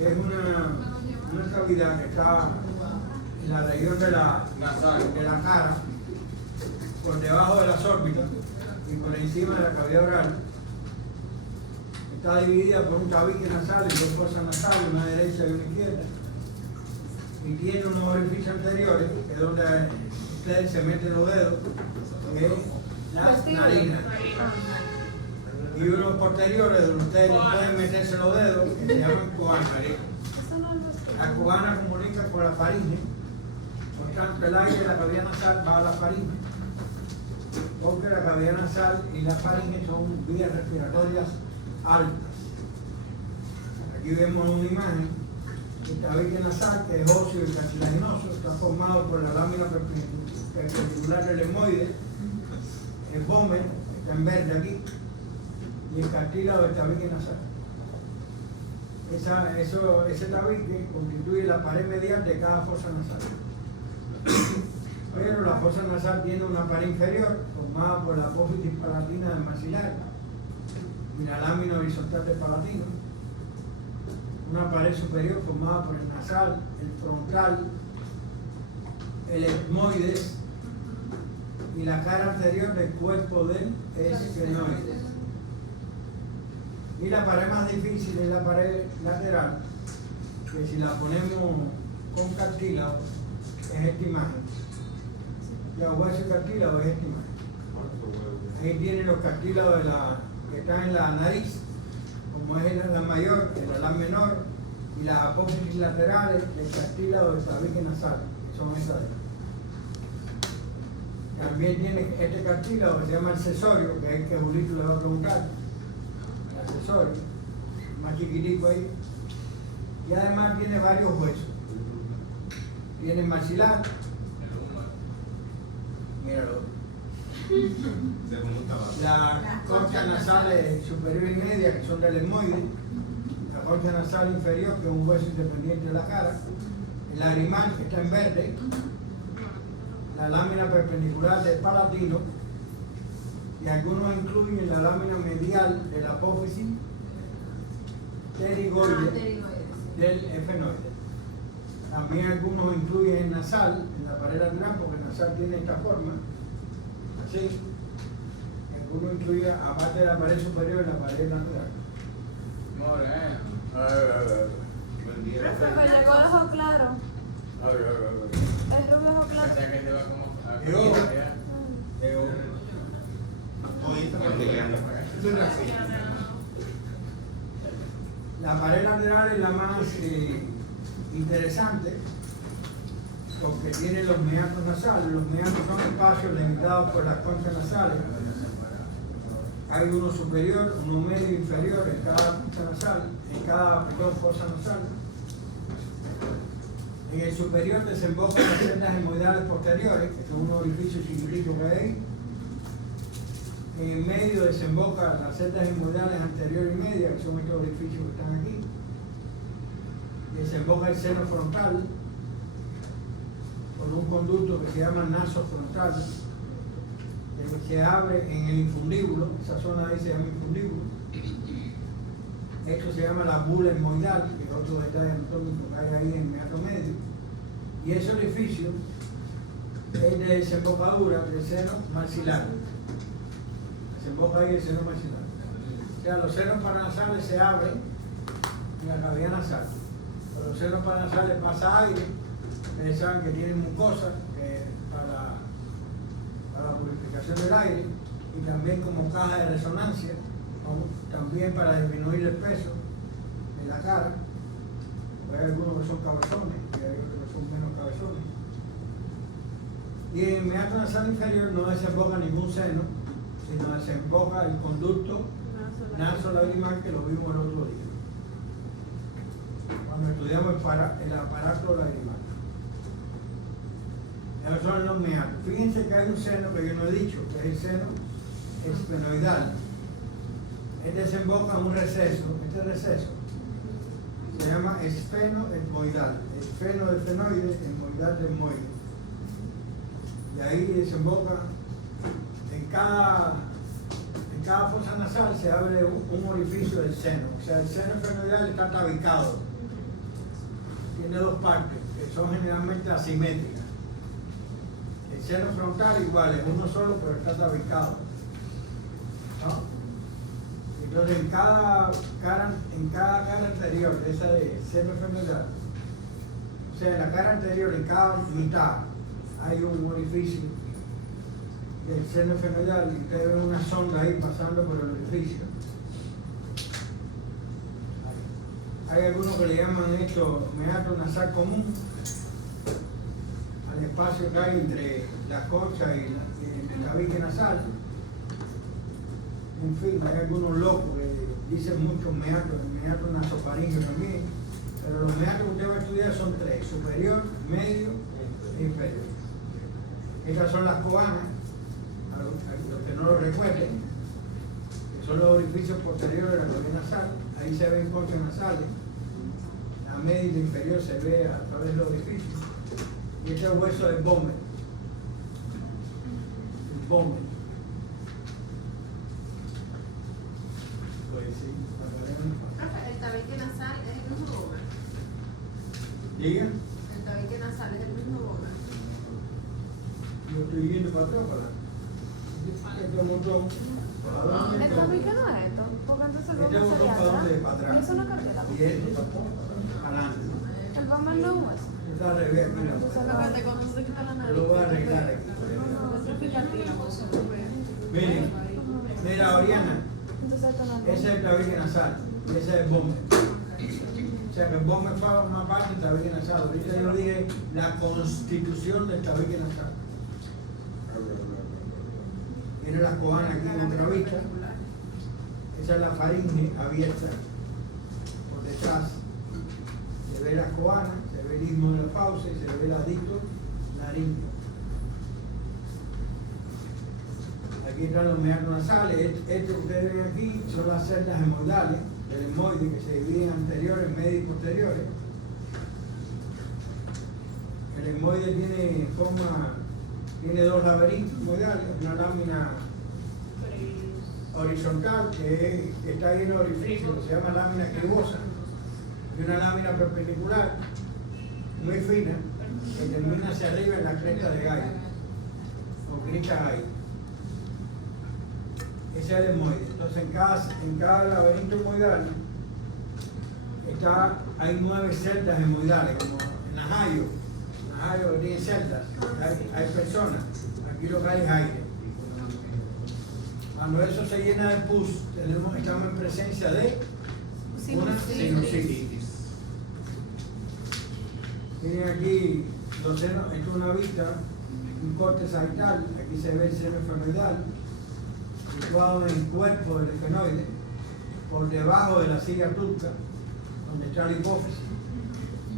es una cavidad que está en la región de la cara, por debajo de las órbitas y por encima de la cavidad oral. Está dividida por un tabique nasal y dos fosas nasales, una derecha y una izquierda. Y tiene unos orificios anteriores, que es donde ustedes se meten los dedos, que es las narinas. Y unos posteriores, donde ustedes no pueden meterse los dedos, que se llaman cubanas. La cubana comunica con la faringe, por tanto el aire de la cavidad nasal va a la faringe, porque la cavidad nasal y la faringe son vías respiratorias altas. Aquí vemos una imagen. El tabique nasal, que es óseo y cartilaginoso, está formado por la lámina perpendicular del etmoide, el pómez, está en verde aquí, y el cartílago del tabique nasal. Ese tabique constituye la pared medial de cada fosa nasal. Pero la fosa nasal tiene una pared inferior formada por la apófisis palatina del maxilar y la lámina horizontal del palatino, una pared superior formada por el nasal, el frontal, el etmoides y la cara anterior del cuerpo del esfenoides. Y la pared más difícil es la pared lateral, que si la ponemos con cartílago es esta imagen. Ya hueso y cartílago es esta imagen. Ahí tienen los cartílagos que están en la nariz, como es el ala mayor, el ala menor, y las apófisis laterales del cartílago del tabique nasal, que son esas. También tiene este cartílago que se llama accesorio, que es el que Julito le va a preguntar. El accesorio, más chiquitico ahí. Y además tiene varios huesos. Tiene maxilar. Míralo. Las conchas nasales superior y media, que son del etmoide, la concha nasal inferior, que es un hueso independiente de la cara, el lagrimal, que está en verde, la lámina perpendicular del palatino, y algunos incluyen la lámina medial de la apófisis pterigoide del efenoide. También algunos incluyen el nasal en la pared lateral, porque el nasal tiene esta forma. Sí, alguno incluye, aparte de la pared superior, la pared lateral. Profe, me llegó el ojo claro. Es rubio ojo claro. La pared lateral es la más interesante, porque tiene los meatos nasales. Los meatos son espacios limitados por las conchas nasales. Hay uno superior, uno medio y inferior en cada concha nasal, en cada fosa nasal. En el superior desembocan las sendas hemoidales posteriores, que son unos orificios chiquititos que hay. En el medio desembocan las sendas hemoidales anterior y media, que son estos orificios que están aquí. Desemboca el seno frontal por un conducto que se llama naso frontal, que se abre en el infundíbulo. Esa zona ahí se llama infundíbulo. Esto se llama la bula hemoidal, que es otro detalle anatómico que hay ahí en el meato medio. Y ese orificio es de desembocadura del seno maxilar. Desemboca ahí el seno maxilar. O sea, los senos paranasales se abren en la cavidad nasal. Por los senos paranasales pasa aire. Ustedes saben que tienen mucosa para la purificación del aire, y también como caja de resonancia, también para disminuir el peso de la cara. Hay algunos que son cabezones y hay otros que son menos cabezones. Y en el meato nasal inferior no desemboca ningún seno, sino desemboca el conducto nasolagrimal, que lo vimos el otro día cuando estudiamos el aparato lagrimal. Esos son los meatos. Fíjense que hay un seno que yo no he dicho, que es el seno esfenoidal. Este desemboca en un receso. Este receso se llama esfeno-etmoidal. Esfeno del fenoide, etmoidal del etmoide. Y ahí desemboca en cada fosa nasal se abre un orificio del seno. O sea, el seno esfenoidal está tabicado tiene dos partes que son generalmente asimétricas. El seno frontal igual es uno solo, pero está tabicado, ¿no? Entonces en cada cara anterior de esa de seno femoral, o sea, en la cara anterior, en cada mitad, hay un orificio del seno femoral y ustedes ven una sonda ahí pasando por el orificio. Hay algunos que le llaman esto meato nasal común, al espacio que hay entre la concha y el tabique nasal. En fin, hay algunos locos que dicen muchos meatos, el meato nasofaringeo también, pero los meatos que usted va a estudiar son tres: superior, medio e inferior. Estas son las coanas, a los que no lo recuerden, que son los orificios posteriores de la cavidad nasal. Ahí se ven conchas nasales, la media y la inferior se ve a través de los orificios. Y este hueso es Bowman. El Bowman. Pues sí, Profe, el tabique nasal es el mismo Bowman. ¿Diga? El tabique nasal es el mismo Bowman. Yo estoy yendo para atrás, para este montón. ¿Para dónde ¿El está? tabique no es esto? Porque entonces el Este Bowman botón sería para dónde es, atrás. para atrás. Y eso no cambia la Y boca. este para adelante. El Bowman no es un hueso. Está al revés aquí, la Entonces, cosa. fíjate, cuando se quita la Yo nariz. lo voy a arreglar aquí. Miren, mira, Oriana, Entonces esto no ese es el tabique nasal y ese es el bombe. O sea que el bombe forma parte del tabique nasal. Ahorita yo dije la constitución del tabique nasal. Tiene las coanas aquí en otra vista. Esa es la faringe abierta por detrás. Se ve las coanas, se ve el istmo de la fauce, se ve el adicto laríngeo. Aquí están los meatos nasales. Este que ustedes ven aquí son las celdas hemoidales del hemoide que se dividen anteriores, medio y posteriores. El hemoide tiene dos laberintos hemoidales, una lámina horizontal que está lleno de orificios, que se llama lámina cribosa, y una lámina perpendicular muy fina que termina hacia arriba en la cresta de gallo o crista gallo. Ese es el hemoide. Entonces en cada laberinto hemoidal hay 9 celdas hemoidales, como en Najayo. Najayo tiene celdas, hay personas. Aquí lo que hay es aire. Cuando eso se llena de pus, estamos en presencia de una sinusitis. Miren aquí los senos, esto es una vista, un corte sagital, aquí se ve el seno esfenoidal, situado en el cuerpo del esfenoide, por debajo de la silla turca, donde está la hipófisis.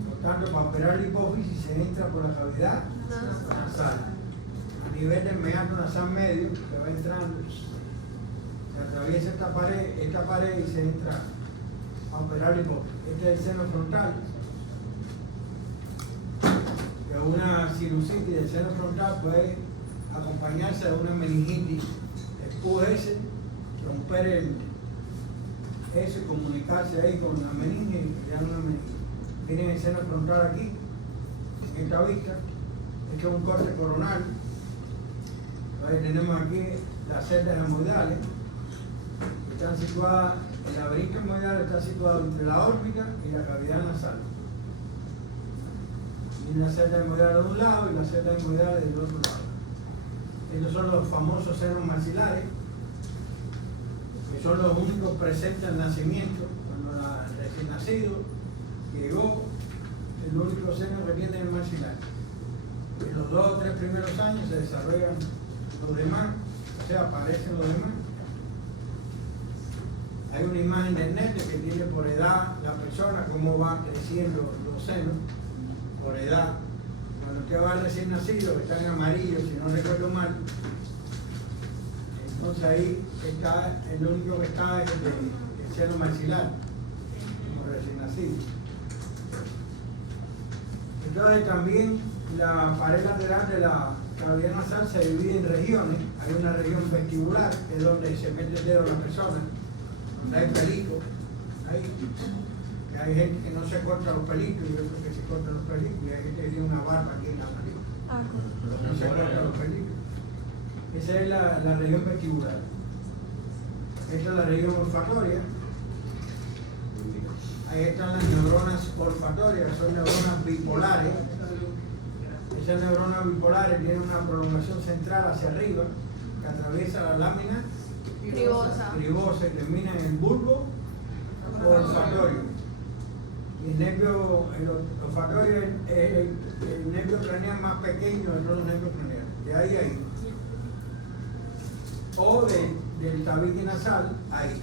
Por tanto, para operar la hipófisis se entra por la cavidad nasal. A nivel del meato nasal medio, que va entrando, se atraviesa esta pared y se entra a operar la hipófisis. Este es el seno frontal. Que una sinusitis del seno frontal puede acompañarse de una meningitis. Ese, romper eso y comunicarse ahí con la meninge y crear una meninge. Miren el seno frontal aquí, en esta vista. Esto es un corte coronal. Ahí tenemos aquí las celdas hemoidales. Están situadas, el laberinto hemoidal está situado entre la órbita y la cavidad nasal. Y la celda hemoidal de un lado y la celda hemoidal del otro lado. Estos son los famosos senos maxilares, que son los únicos presentes al nacimiento. Cuando el recién nacido llegó, el único seno que tiene el maxilar. En los 2 o 3 primeros años se desarrollan los demás, o sea, aparecen los demás. Hay una imagen del net que tiene por edad la persona, cómo va creciendo los senos, por edad. Cuando usted va al recién nacido, que está en amarillo, si no recuerdo mal, entonces ahí está, el único que está es el seno maxilar, como recién nacido. Entonces también la pared lateral de la cavidad nasal se divide en regiones. Hay una región vestibular, que es donde se mete el dedo la persona, donde hay pelito, ahí, que hay gente que no se corta los pelitos y otros que se cortan los pelitos, y hay gente que tiene una barba aquí en la nariz. Ah, No se cortan los pelitos. Esa es la región vestibular. Esta es la región olfatoria. Ahí están las neuronas olfatorias, son neuronas bipolares. Esas neuronas bipolares tienen una prolongación central hacia arriba que atraviesa la lámina cribosa y termina en el bulbo olfatorio. Y el olfatorio es el nervio craneal más pequeño de todos los nervios craneales. De ahí a ahí. O del tabique nasal, ahí.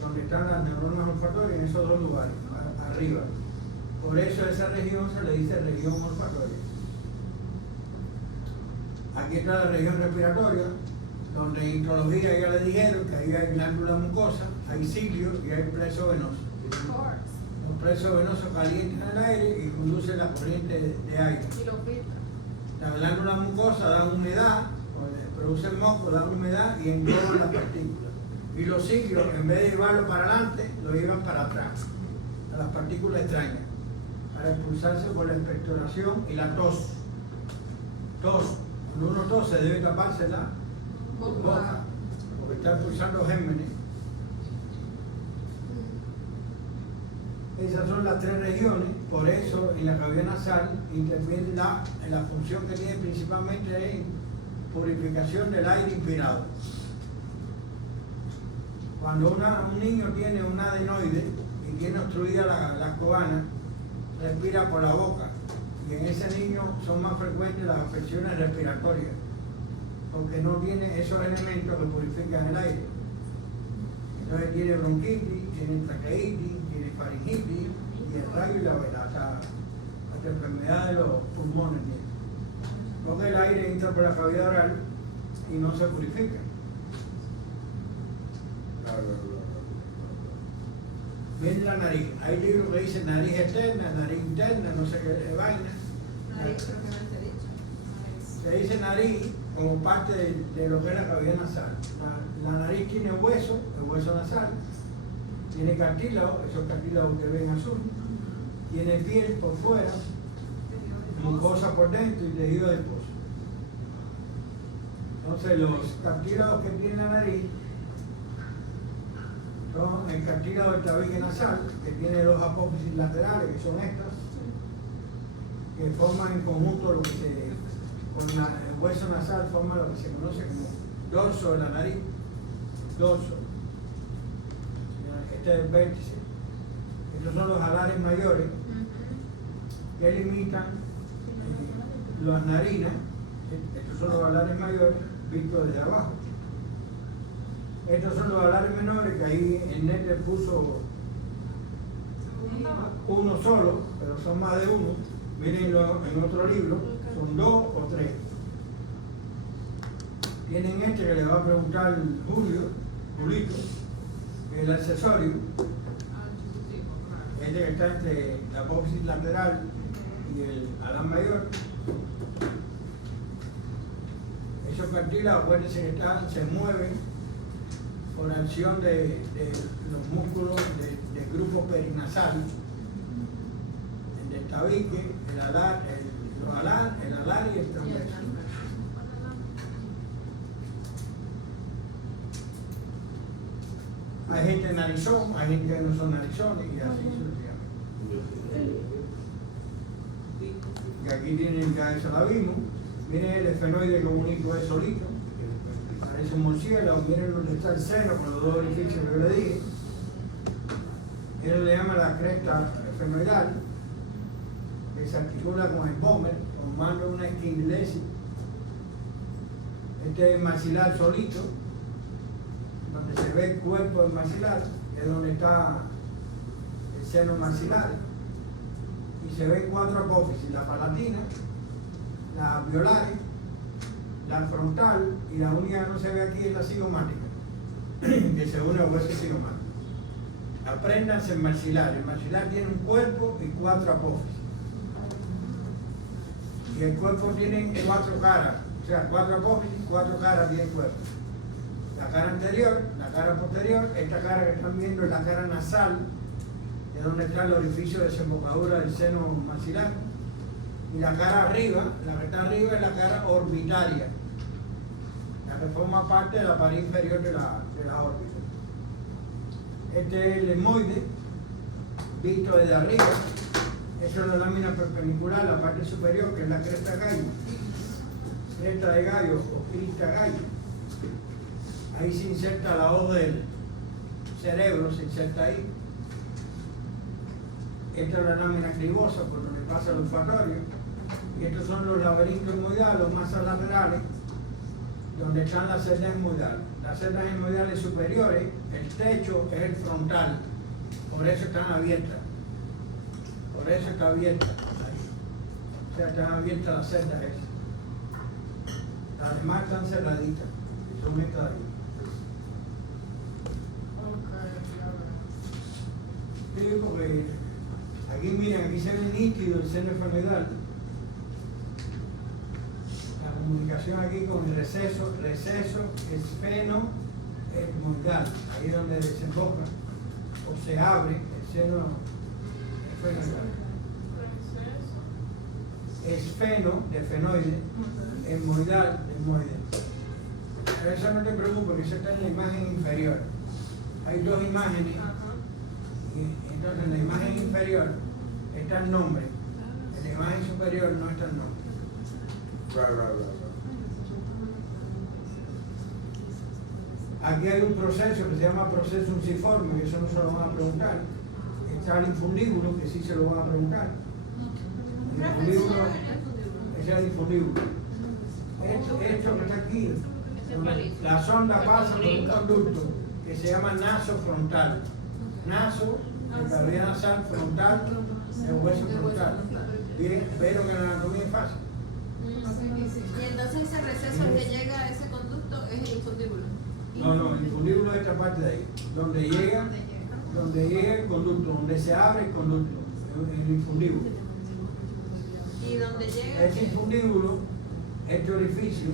Donde están las neuronas olfatorias, en esos dos lugares, arriba. Por eso a esa región se le dice región olfatoria. Aquí está la región respiratoria, donde en intología ya le dijeron que ahí hay glándula mucosa, hay cilios y hay pleso venoso. Los plesos venosos calientan el aire y conducen la corriente de aire. La glándula mucosa da humedad, producen moco, dan humedad y engloban las partículas. Y los cilios, en vez de llevarlo para adelante, lo llevan para atrás, a las partículas extrañas, para expulsarse por la expectoración y la tos. Cuando uno tose debe taparse la boca, porque está expulsando gérmenes. Esas son las tres regiones, por eso en la cavidad nasal interviene la función que tiene principalmente en purificación del aire inspirado. Cuando un niño tiene un adenoide y tiene obstruida la cobana, respira por la boca. Y en ese niño son más frecuentes las afecciones respiratorias, porque no tiene esos elementos que purifican el aire. Entonces tiene bronquitis, tiene traqueitis, tiene faringitis, y el rayo y la vela, hasta enfermedad de los pulmones tiene. Porque el aire entra por la cavidad oral y no se purifica. Viene la nariz. Hay libros que dicen nariz externa, nariz interna, no sé qué vaina. Se dice nariz como parte de lo que es la cavidad nasal. La nariz tiene hueso, el hueso nasal, tiene cartílago, esos cartílagos que ven azul, tiene piel por fuera, mucosa por dentro y tejido adiposo. Entonces los cartílagos que tiene la nariz son el cartílago del tabique nasal, que tiene dos apófisis laterales, que son estas, que forman en conjunto lo que con el hueso nasal forma lo que se conoce como dorso de la nariz. Dorso. Este es el vértice. Estos son los alares mayores que limitan las narinas. Estos son los alares mayores vistos desde abajo. Estos son los alares menores, que ahí el Netler puso uno solo, pero son más de uno. Mírenlo en otro libro, son 2 o 3. Tienen este que le va a preguntar Julito, el accesorio, este que está entre la apófisis lateral y el alar mayor. Esos cartílagos, acuérdense que se mueven por acción de los músculos del grupo perinasal, el del tabique, el alar y el transverso. Hay gente narizón, hay gente que no son narizones y así sucesivamente. Y aquí tienen, ya eso la vimos. Miren el esfenoide comunico es solito, parece un murciélago. Miren donde está el seno con los dos orificios que yo le dije. Él le llama la cresta esfenoidal, que se articula con el pómer, formando una esquindilesis. Este es el maxilar solito, donde se ve el cuerpo del maxilar, es donde está el seno maxilar, y se ven 4 apófisis: la palatina, la alveolares, la frontal, y la única que no se ve aquí es la cigomática, que se une al hueso cigomático. Apréndanse el maxilar tiene un cuerpo y 4 apófisis, y el cuerpo tiene 4 caras, o sea, 4 apófisis, 4 caras tiene el cuerpo. la cara anterior, la cara posterior, esta cara que están viendo es la cara nasal, de donde está el orificio de desembocadura del seno maxilar. Y la cara arriba, la que está arriba es la cara orbitaria, la que forma parte de la pared inferior de la órbita. Este es el etmoide, visto desde arriba. Esa es la lámina perpendicular, la parte superior, que es la cresta gallo, cresta de gallo o crista gallo. Ahí se inserta la hoz del cerebro, se inserta ahí. Esta es la lámina cribosa por donde pasa el olfatorio. Y estos son los laberintos etmoidales, los masas laterales, donde están las celdas etmoidales. Las celdas etmoidales superiores, el techo es el frontal, por eso están abiertas. Por eso está abierta. O sea, están abiertas las celdas esas. Las demás están cerraditas. Son estas de ahí. Sí, porque aquí miren, aquí se ve nítido el seno esfenoidal. La comunicación aquí con el receso esfeno etmoidal, ahí es donde desemboca o se abre el seno esfenoidal. Esfeno de fenoide, etmoidal de etmoide. Pero eso no te preocupes, que eso está en la imagen inferior. Hay dos imágenes. Y entonces en la imagen inferior está el nombre, en la imagen superior no está el nombre. Aquí hay un proceso que se llama proceso unciforme, que eso no se lo van a preguntar. Está el infundíbulo, que sí se lo van a preguntar. El infundíbulo, ese es el infundíbulo. Esto que está aquí, la sonda pasa por un conducto que se llama naso frontal. Naso, la cavidad nasal frontal, el hueso frontal. ¿Vieron que la anatomía es fácil? Y entonces ese receso al que llega a ese conducto es el infundíbulo. No, el infundíbulo es esta parte de ahí, donde llega el conducto, donde se abre el conducto, el infundíbulo. Y donde llega Ese infundíbulo, este orificio,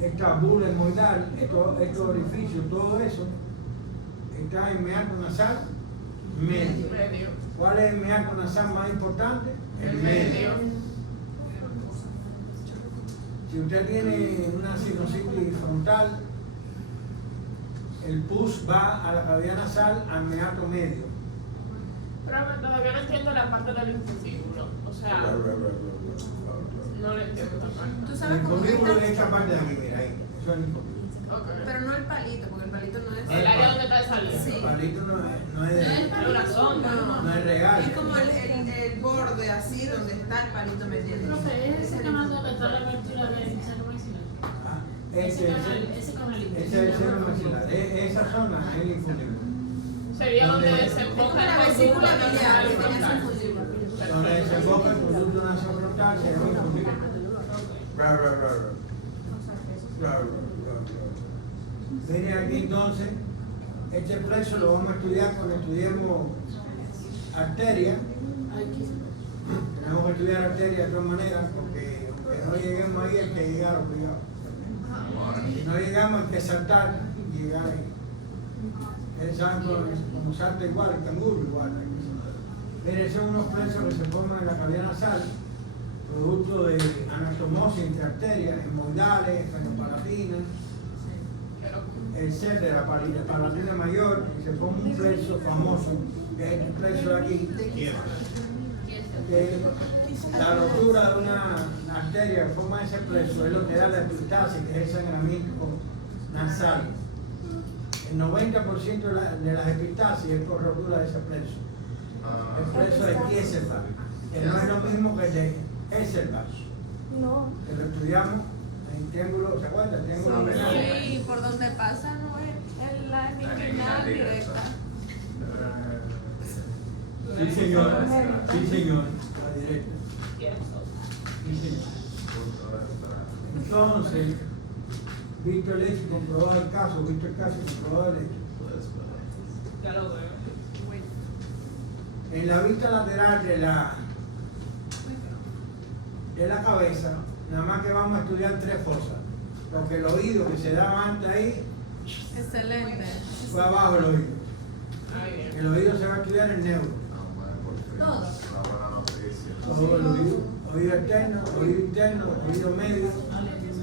esta bula etmoidal, este orificio, todo eso, está en meato nasal medio. ¿Cuál es el meato nasal más importante? El medio. Si usted tiene una sinusitis frontal, el pus va a la cavidad nasal al meato medio. Pero todavía no entiendo la parte del infundíbulo. O sea, no lo entiendo tampoco. ¿Tú El sabes cómo infundíbulo es está? esta parte de aquí, mira ahí. Eso es el infundíbulo. Pero no el palito, porque el palito no es. El área donde está saliendo. Sí. El palito no es Es una sonda. no es real. Es como el borde así donde está el palito metido. Profe, ¿es ese canal donde está la abertura del seno maxilar? Ah, Ese canalito. Ese es el seno maxilar. Esa zona es el infundíbulo. Sería donde Es desemboca como la el vesícula conducto biliar, nasal que tiene frontal. su infundíbulo. Donde desemboca el conducto nasofrontal se llama infundíbulo. Miren aquí entonces, este plexo lo vamos a estudiar cuando estudiemos arteria. Tenemos que estudiar arteria de todas maneras, porque aunque no lleguemos ahí hay que llegar obligado. Si no llegamos hay que saltar y llegar ahí. Ustedes saben como salta igual, el canguro igual. Miren, son unos plexos que se forman en la cavidad nasal, producto de anatomosis entre arterias, hemorroidales, fenopalatina, etcétera, palatina mayor, y se forma un plexo famoso, que es este plexo de aquí, que la rotura de una arteria que forma ese plexo es lo que da la epistasis, que es el sangramiento nasal. El 90% de las epistasis es por rotura de ese plexo. El plexo de Kieselbach, que no es lo mismo que el de Hesselbach, No. que lo estudiamos en triángulo, ¿se acuerdan? El triángulo renal. Sí, por donde pasa no es la inguinal directa. Sí, señor. Sí, señor. La directa. Sí, señor. Entonces, visto el hecho, comprobado el caso, visto el caso, comprobado el hecho. Ya lo veo. En la vista lateral de la cabeza, nada más que vamos a estudiar tres fosas. Porque el oído que se daba antes ahí Excelente. Fue abajo el oído. Ay, bien. El oído se va a estudiar en neuro. Todo. Todo el oído. Oído externo, oído interno, oído medio,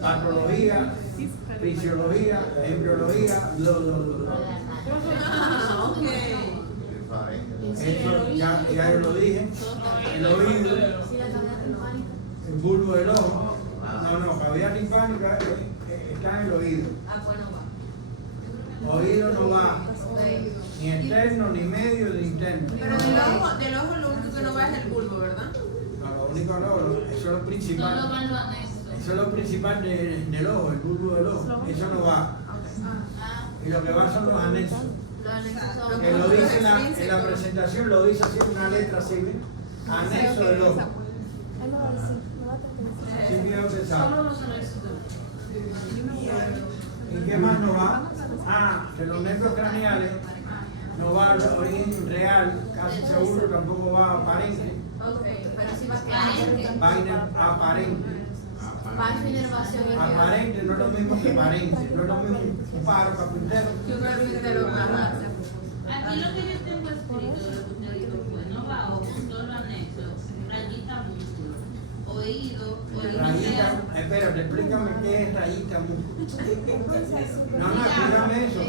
patrología, fisiología, embriología, Ah, ok. Eso ya yo lo dije. El oído, el bulbo del ojo. No, cavidad timpánica está en el oído. Ah, bueno, va. Oído no va ni externo, ni medio, ni interno. Pero del ojo lo único que no va es el bulbo, ¿verdad? No, lo único no, eso es lo No principal. lo van lo anexo. Eso es lo principal del ojo, el bulbo del ojo. Eso no va. Y lo que va son los anexos. Los anexos son. Que lo dice en la presentación, lo dice así una letra así, ¿ves? Anexo del ojo. Sí, bien usted sabe. Solo los anexos. ¿Y qué más no va? Ah, de los nervios craneales no va al origen real, casi seguro tampoco va aparente. Ok, pero sí va a quedar. Vaina aparente. Va a su inervación. Aparente no es lo mismo que aparente, no es lo mismo un pájaro carpintero. Yo creo que ajá. Aquí lo que yo tengo escrito de lo que usted dijo fue, no va ojo, solo anexo, rayita músculo, oído, Rayita, espérate, explícame qué es rayita músculo. No, explícame eso.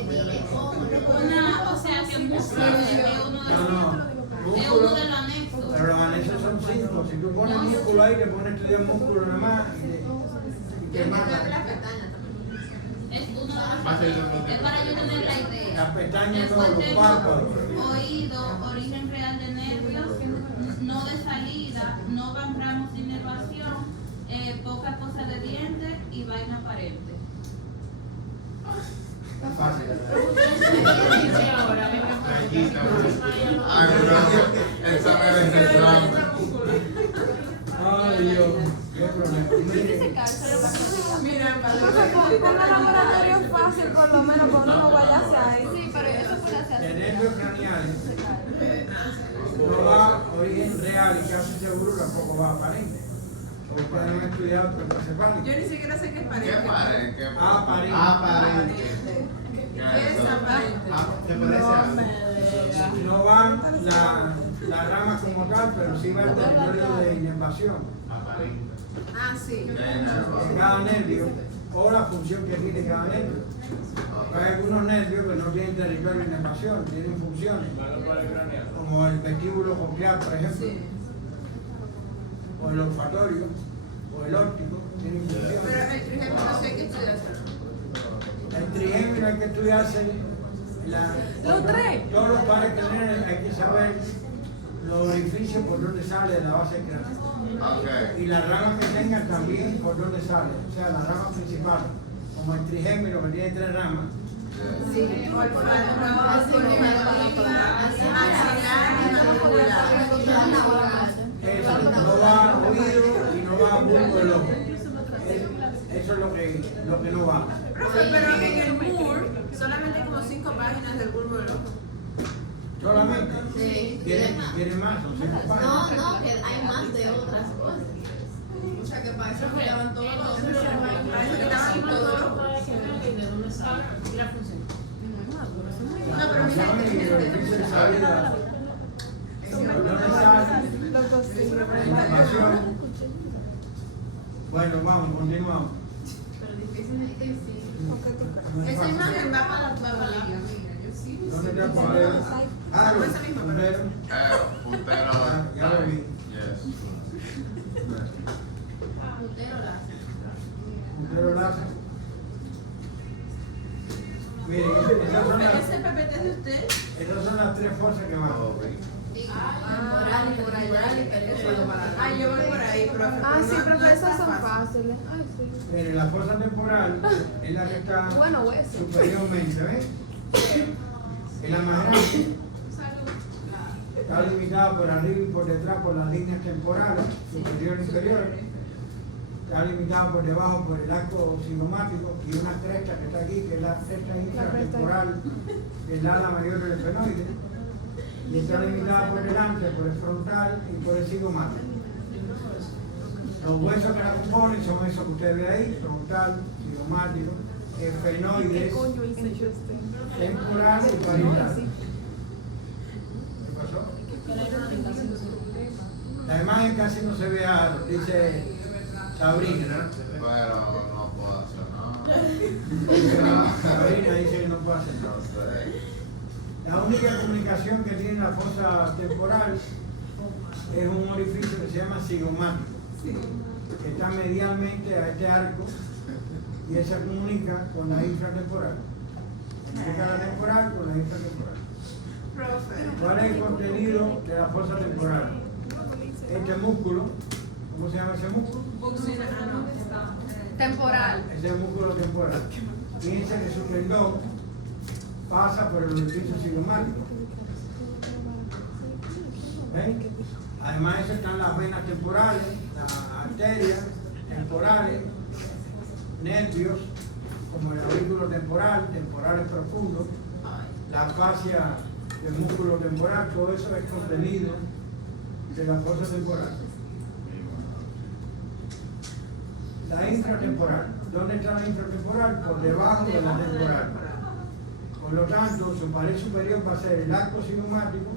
o sea que músculo es uno de Músculo, los anexos. pero los anexos son 5. Si tú pones músculo ahí, te pones a estudiar músculo nada más y te mata. Es uno de los es para yo tener la idea. Las pestañas, Después no, los tengo párpados. oído, origen real de nervios, no de salida, no van ramos de inervación, poca cosa de dientes y vaina aparente. Fácil. Sí, ahora, Ay, pero esa no es el examen. Ay, Dios, qué problema. Mire, Mira, Un laboratorio fácil, por lo menos, para uno no vaya hacia ahí. Sí, pero eso puede de hacer. nervios craneales no va origen real y casi seguro tampoco va aparente. Porque ustedes no han estudiado trancefálico. Yo ni siquiera sé qué es ¿Qué aparente. paren? ¿Qué Aparente. Aparente. ¿Qué es aparente? ¿Te parece algo? No van la rama como tal, pero sí va el territorio de inervación. Aparente. Ah, sí. De cada nervio o la función que tiene cada nervio. Hay algunos nervios que no tienen territorio de inervación, tienen funciones, como el vestíbulo coclear, por ejemplo, Sí. o el olfatorio, o el óptico, tienen Pero funciones. el trigémino no sé qué estudiar. El trigémino hay que estudiarse Los tres. todos los pares que tienen, hay que saber los orificios por donde sale de la base craneal. Ok. Y las ramas que tengan también por donde sale, o sea, las ramas principales, como el trigémino que tiene 3 ramas. Sí, olfato, maxilar y mandibular. Eso, no va a oído y no va a bulbo del ojo. Eso es lo que no va. Profe, pero en el Moore solamente hay como 5 páginas del bulbo del ojo. Solamente. Sí. Tiene más, son 5 páginas. que hay más de otras cosas. O sea, que para eso quedaban todos los... Para eso quedaban todos los... ¿De dónde sale? ¿Y la función? No, pero mira, ¿Saben? Y el orificio de salida, por donde sale, la inervación. Bueno, vamos, continuamos. esa imagen va para la liga, mira, yo sí. ¿Dónde está el puntero? Ah, Esa misma, puntero. Puntero. Ah, ya lo vi. Yes. Puntero láser. Miren, ¿Ese PPT es de usted? esas son las 3 fuerzas que van. Ah, yo voy por ahí, profe. Ah, sí, No profe, está esas son fácil. fáciles. Ay, sí. Miren, la fuerza temporal es la que está Bueno, hueso. superiormente, ¿ves? Es la más grande. Está limitada por arriba y por detrás por las líneas temporales, superior e inferior. Está limitada por debajo por el arco cigomático y una cresta que está aquí, que es la cresta infratemporal, que es la ala mayor del esfenoide. Y está limitada por delante, por el frontal y por el cigomático. Los huesos que la componen son esos que usted ve ahí, frontal, cigomático, efenoides temporal y parietal. ¿Qué pasó? La imagen casi no se ve algo, dice Sabrina, ¿no? Pero no puedo hacer nada. Sabrina dice que no puede hacer nada. No sé. La única comunicación que tiene la fosa temporal es un orificio que se llama cigomático, que está medialmente a este arco y esa comunica con la infratemporal. Comunica la temporal con la infratemporal. ¿Cuál es el contenido de la fosa temporal? Este músculo, ¿cómo se llama ese músculo? Temporal. Ese músculo temporal. Fíjense que su tendón pasa por el orificio cigomático. ¿Ven? Además de eso están las venas temporales, las arterias temporales, nervios, como el aurículo temporal, temporales profundos, la fascia del músculo temporal, todo eso es contenido de la fosa temporal. La infratemporal. ¿Dónde está la infratemporal? Por debajo de la temporal. Por lo tanto, su pared superior va a ser el arco cigomático,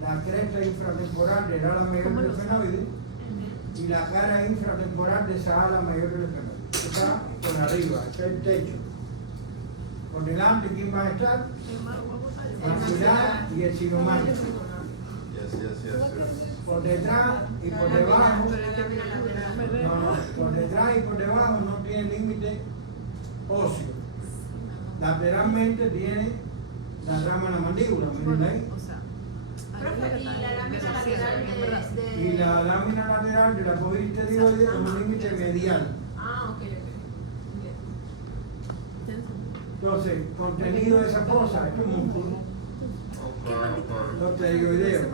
la cresta infratemporal del ala mayor del efenoide y la cara infratemporal de esa ala mayor del efenoide. Está por arriba, está el techo. Por delante, ¿quién va a estar? El maxilar y el cigomático. Yes. Por detrás y por debajo, por detrás y por debajo no tiene límite óseo. Lateralmente tiene la rama de la mandíbula, miren ahí. Y la lámina lateral de la apófisis pterioide con un límite medial. Entonces, contenido de esa fosa, estos músculos, los pterioideos,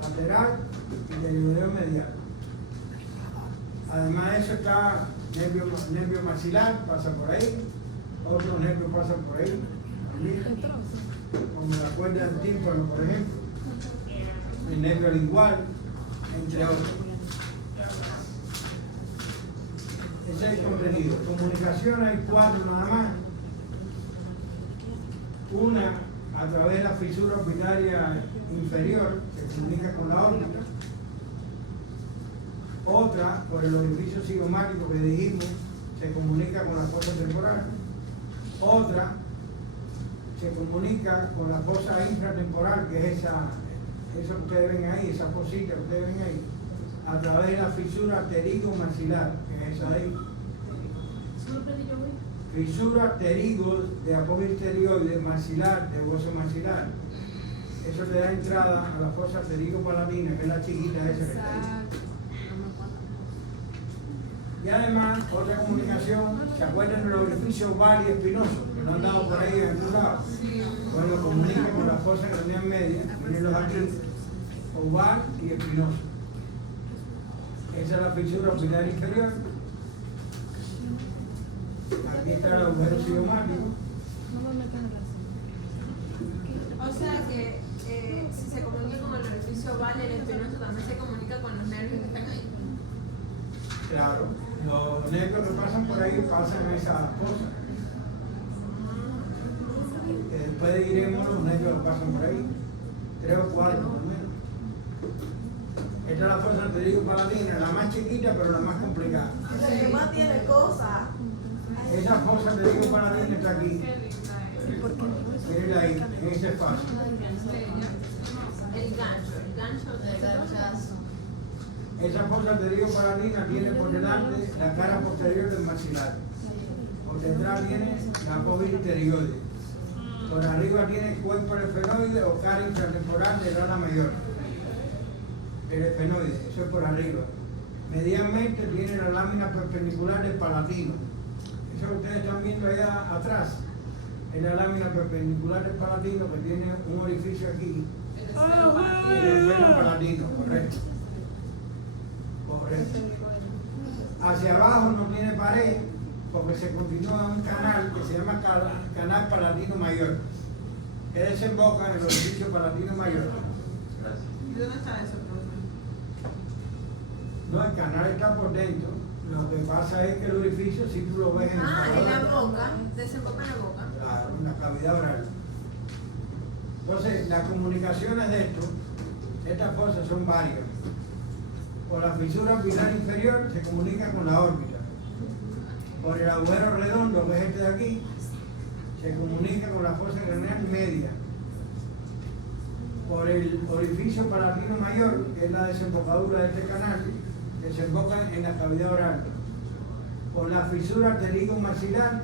lateral y pterioideo medial. Además de eso está nervio maxilar, pasa por ahí, otros nervios pasan por ahí, también, como la cuerda del tímpano, por ejemplo, el nervio lingual, entre otros. Ese es el contenido. Comunicación hay 4 nada más. Una a través de la fisura orbitaria inferior, que comunica con la órbita. Otra, por el orificio cigomático que dijimos, se comunica con la fosa temporal. Otra, se comunica con la fosa infratemporal, que es esa que ustedes ven ahí, esa fosita que ustedes ven ahí, a través de la fisura pterigo-maxilar, que es esa de ahí. Fisura pterigo de apófisis pterioide maxilar, de hueso maxilar. Eso le da entrada a la fosa pterigo-palatina, que es la chiquita esa que está ahí. Y además, otra comunicación, ¿se acuerdan del orificio oval y espinoso? Que no han dado por ahí en algún lado. Bueno, comunica con la fosa craneal media, miren los aquí, oval y espinoso. Esa es la fisura orbital inferior. Aquí está el agujero cigomático. O sea que si se comunica con el orificio oval, el espinoso también se comunica con los nervios que están ahí. Claro, los nervios que pasan por ahí pasan esas cosas. Que después diremos los nervios que pasan por ahí. 3 o 4 por lo menos. Esta es la fosa pterigo-palatina, la más chiquita pero la más complicada. La que más tiene cosas. Esa fosa pterigo-palatina está aquí. Miren ahí, en ese espacio. El gancho del ganchazo. Esa fosa pterigo-palatina tiene por delante la cara posterior del maxilar. Por detrás tiene la apófisis pterioide. Por arriba tiene el cuerpo del efenoide o cara infratemporal del ala mayor. El efenoide, eso es por arriba. Medialmente tiene la lámina perpendicular del palatino. Eso que ustedes están viendo allá atrás es la lámina perpendicular del palatino que tiene un orificio aquí. El efeno palatino, correcto. Correcto. Hacia abajo no tiene pared porque se continúa un canal que se llama canal palatino mayor, que desemboca en el orificio palatino mayor. ¿Y dónde está eso, profesor? No, el canal está por dentro Lo que pasa es que el orificio, si tú lo ves en En la el boca, desemboca en la boca. claro, en la cavidad oral. Entonces, las comunicaciones de esto, estas cosas son varias. Por la fisura orbital inferior se comunica con la órbita. Por el agujero redondo, que es este de aquí, se comunica con la fosa craneal media. Por el orificio palatino mayor, que es la desembocadura de este canal, que se emboca en la cavidad oral. Por la fisura arterigo-maxilar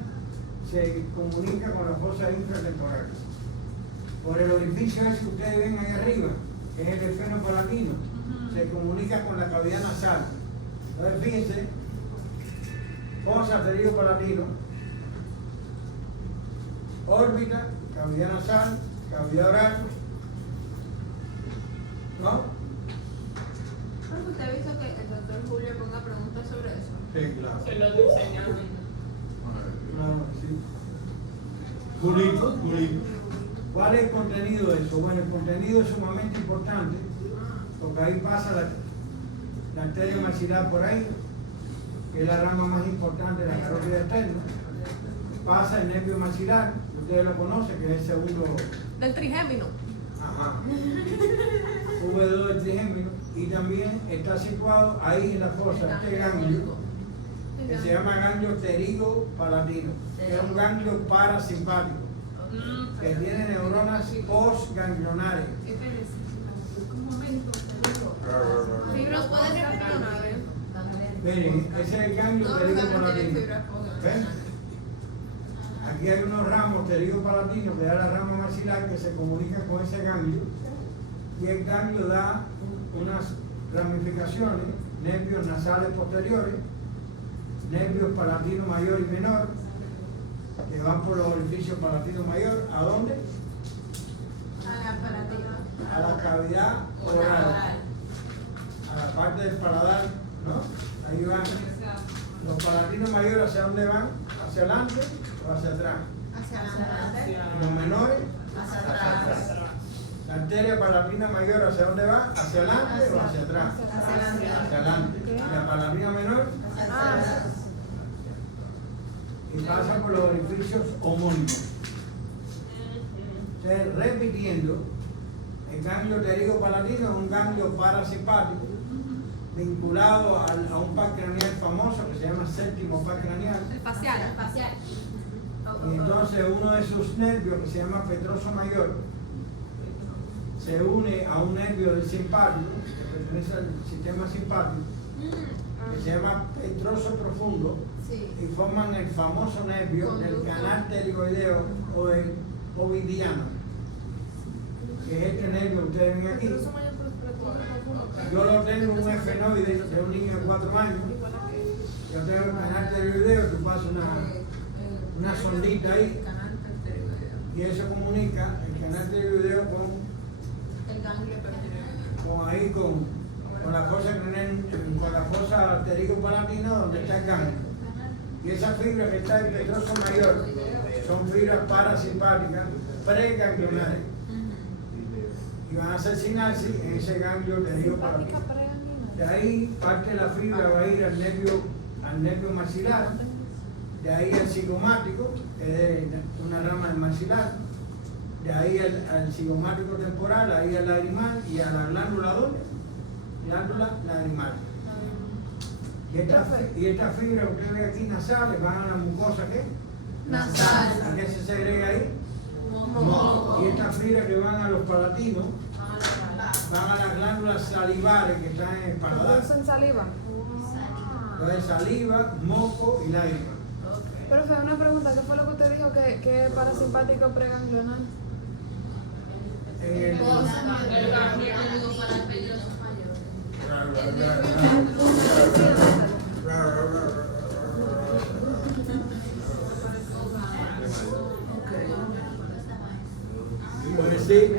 se comunica con la fosa infratemporal. Por el orificio ese que ustedes ven ahí arriba, que es el esfeno palatino, se comunica con la cavidad nasal. Entonces fíjense, fosa arterigo-palatino, órbita, cavidad nasal, cavidad oral, ¿no? Porque usted ha visto que el doctor Julio ponga preguntas sobre eso. Sí, claro. Se lo diseñan. No, sí. Julito. ¿Cuál es el contenido de eso? Bueno, el contenido es sumamente importante, porque ahí pasa la arteria maxilar por ahí, que es la rama más importante de la carótida externa. Pasa el nervio maxilar, ustedes lo conocen, que es el segundo. Del trigémino. Ajá. V2 del trigémino. Y también está situado ahí en la fosa, este ganglio, que se llama ganglio pterigo-palatino, que es un ganglio parasimpático, que tiene neuronas postganglionares. Fibras pueden repetir. Miren, ese es el ganglio Todos los ganglios tienen pterigo-palatino. fibras postganglionares. ¿Ven? Aquí hay unos ramos pterigo-palatinos que da la rama maxilar que se comunican con ese ganglio, y el ganglio da unas ramificaciones, nervios nasales posteriores, nervios palatino mayor y menor, que van por los orificios palatino mayor. ¿A dónde? A la cavidad oral, a la parte del paladar, ¿no? Ahí van. Los palatinos mayores, ¿hacia dónde van? ¿Hacia adelante o hacia atrás? Hacia adelante. Los menores, Hacia atrás. la arteria palatina mayor, ¿hacia dónde va? ¿Hacia adelante o hacia atrás? Hacia adelante. ¿Y la palatina menor? Hacia atrás. Y pasa por los orificios homónimos. Entonces, repitiendo, el ganglio pterigo-palatino es un ganglio parasimpático vinculado a un par craneal famoso que se llama séptimo par craneal. El facial. Y entonces uno de sus nervios, que se llama petroso mayor, se une a un nervio del simpático, que pertenece al sistema simpático, que se llama petroso profundo, Sí. y forman el famoso nervio del canal pterigoideo o el ovidiano, que es este nervio que ustedes ven aquí. Yo lo tengo en un efenoide de un niño de 4 años. Yo tengo el canal pterigoideo, tú pasas una sondita ahí, y eso comunica el canal pterigoideo El ganglio pterigoideo. con la fosa craneal, con la fosa arterigo-palatina donde está el ganglio. Y esas fibras que están en el petroso mayor son fibras parasimpáticas preganglionares. Y van a hacer sinapsis en ese ganglio pterigo-palatino. De ahí parte la fibra va a ir al nervio maxilar, de ahí al cigomático, que es una rama del maxilar, de ahí al cigomático temporal, ahí al lagrimal y a la glándula ¿dónde? Glándula lagrimal. Y estas fibras que ustedes ven aquí nasales van a la mucosa ¿qué? Nasal. ¿A qué se segrega ahí? Moco. Y estas fibras que van a los palatinos van a las glándulas salivares que están en el paladar. Producen saliva. Entonces saliva, moco y lágrima. Pero fue una pregunta, ¿qué fue lo que usted dijo que es parasimpático preganglional? En el- Pues sí,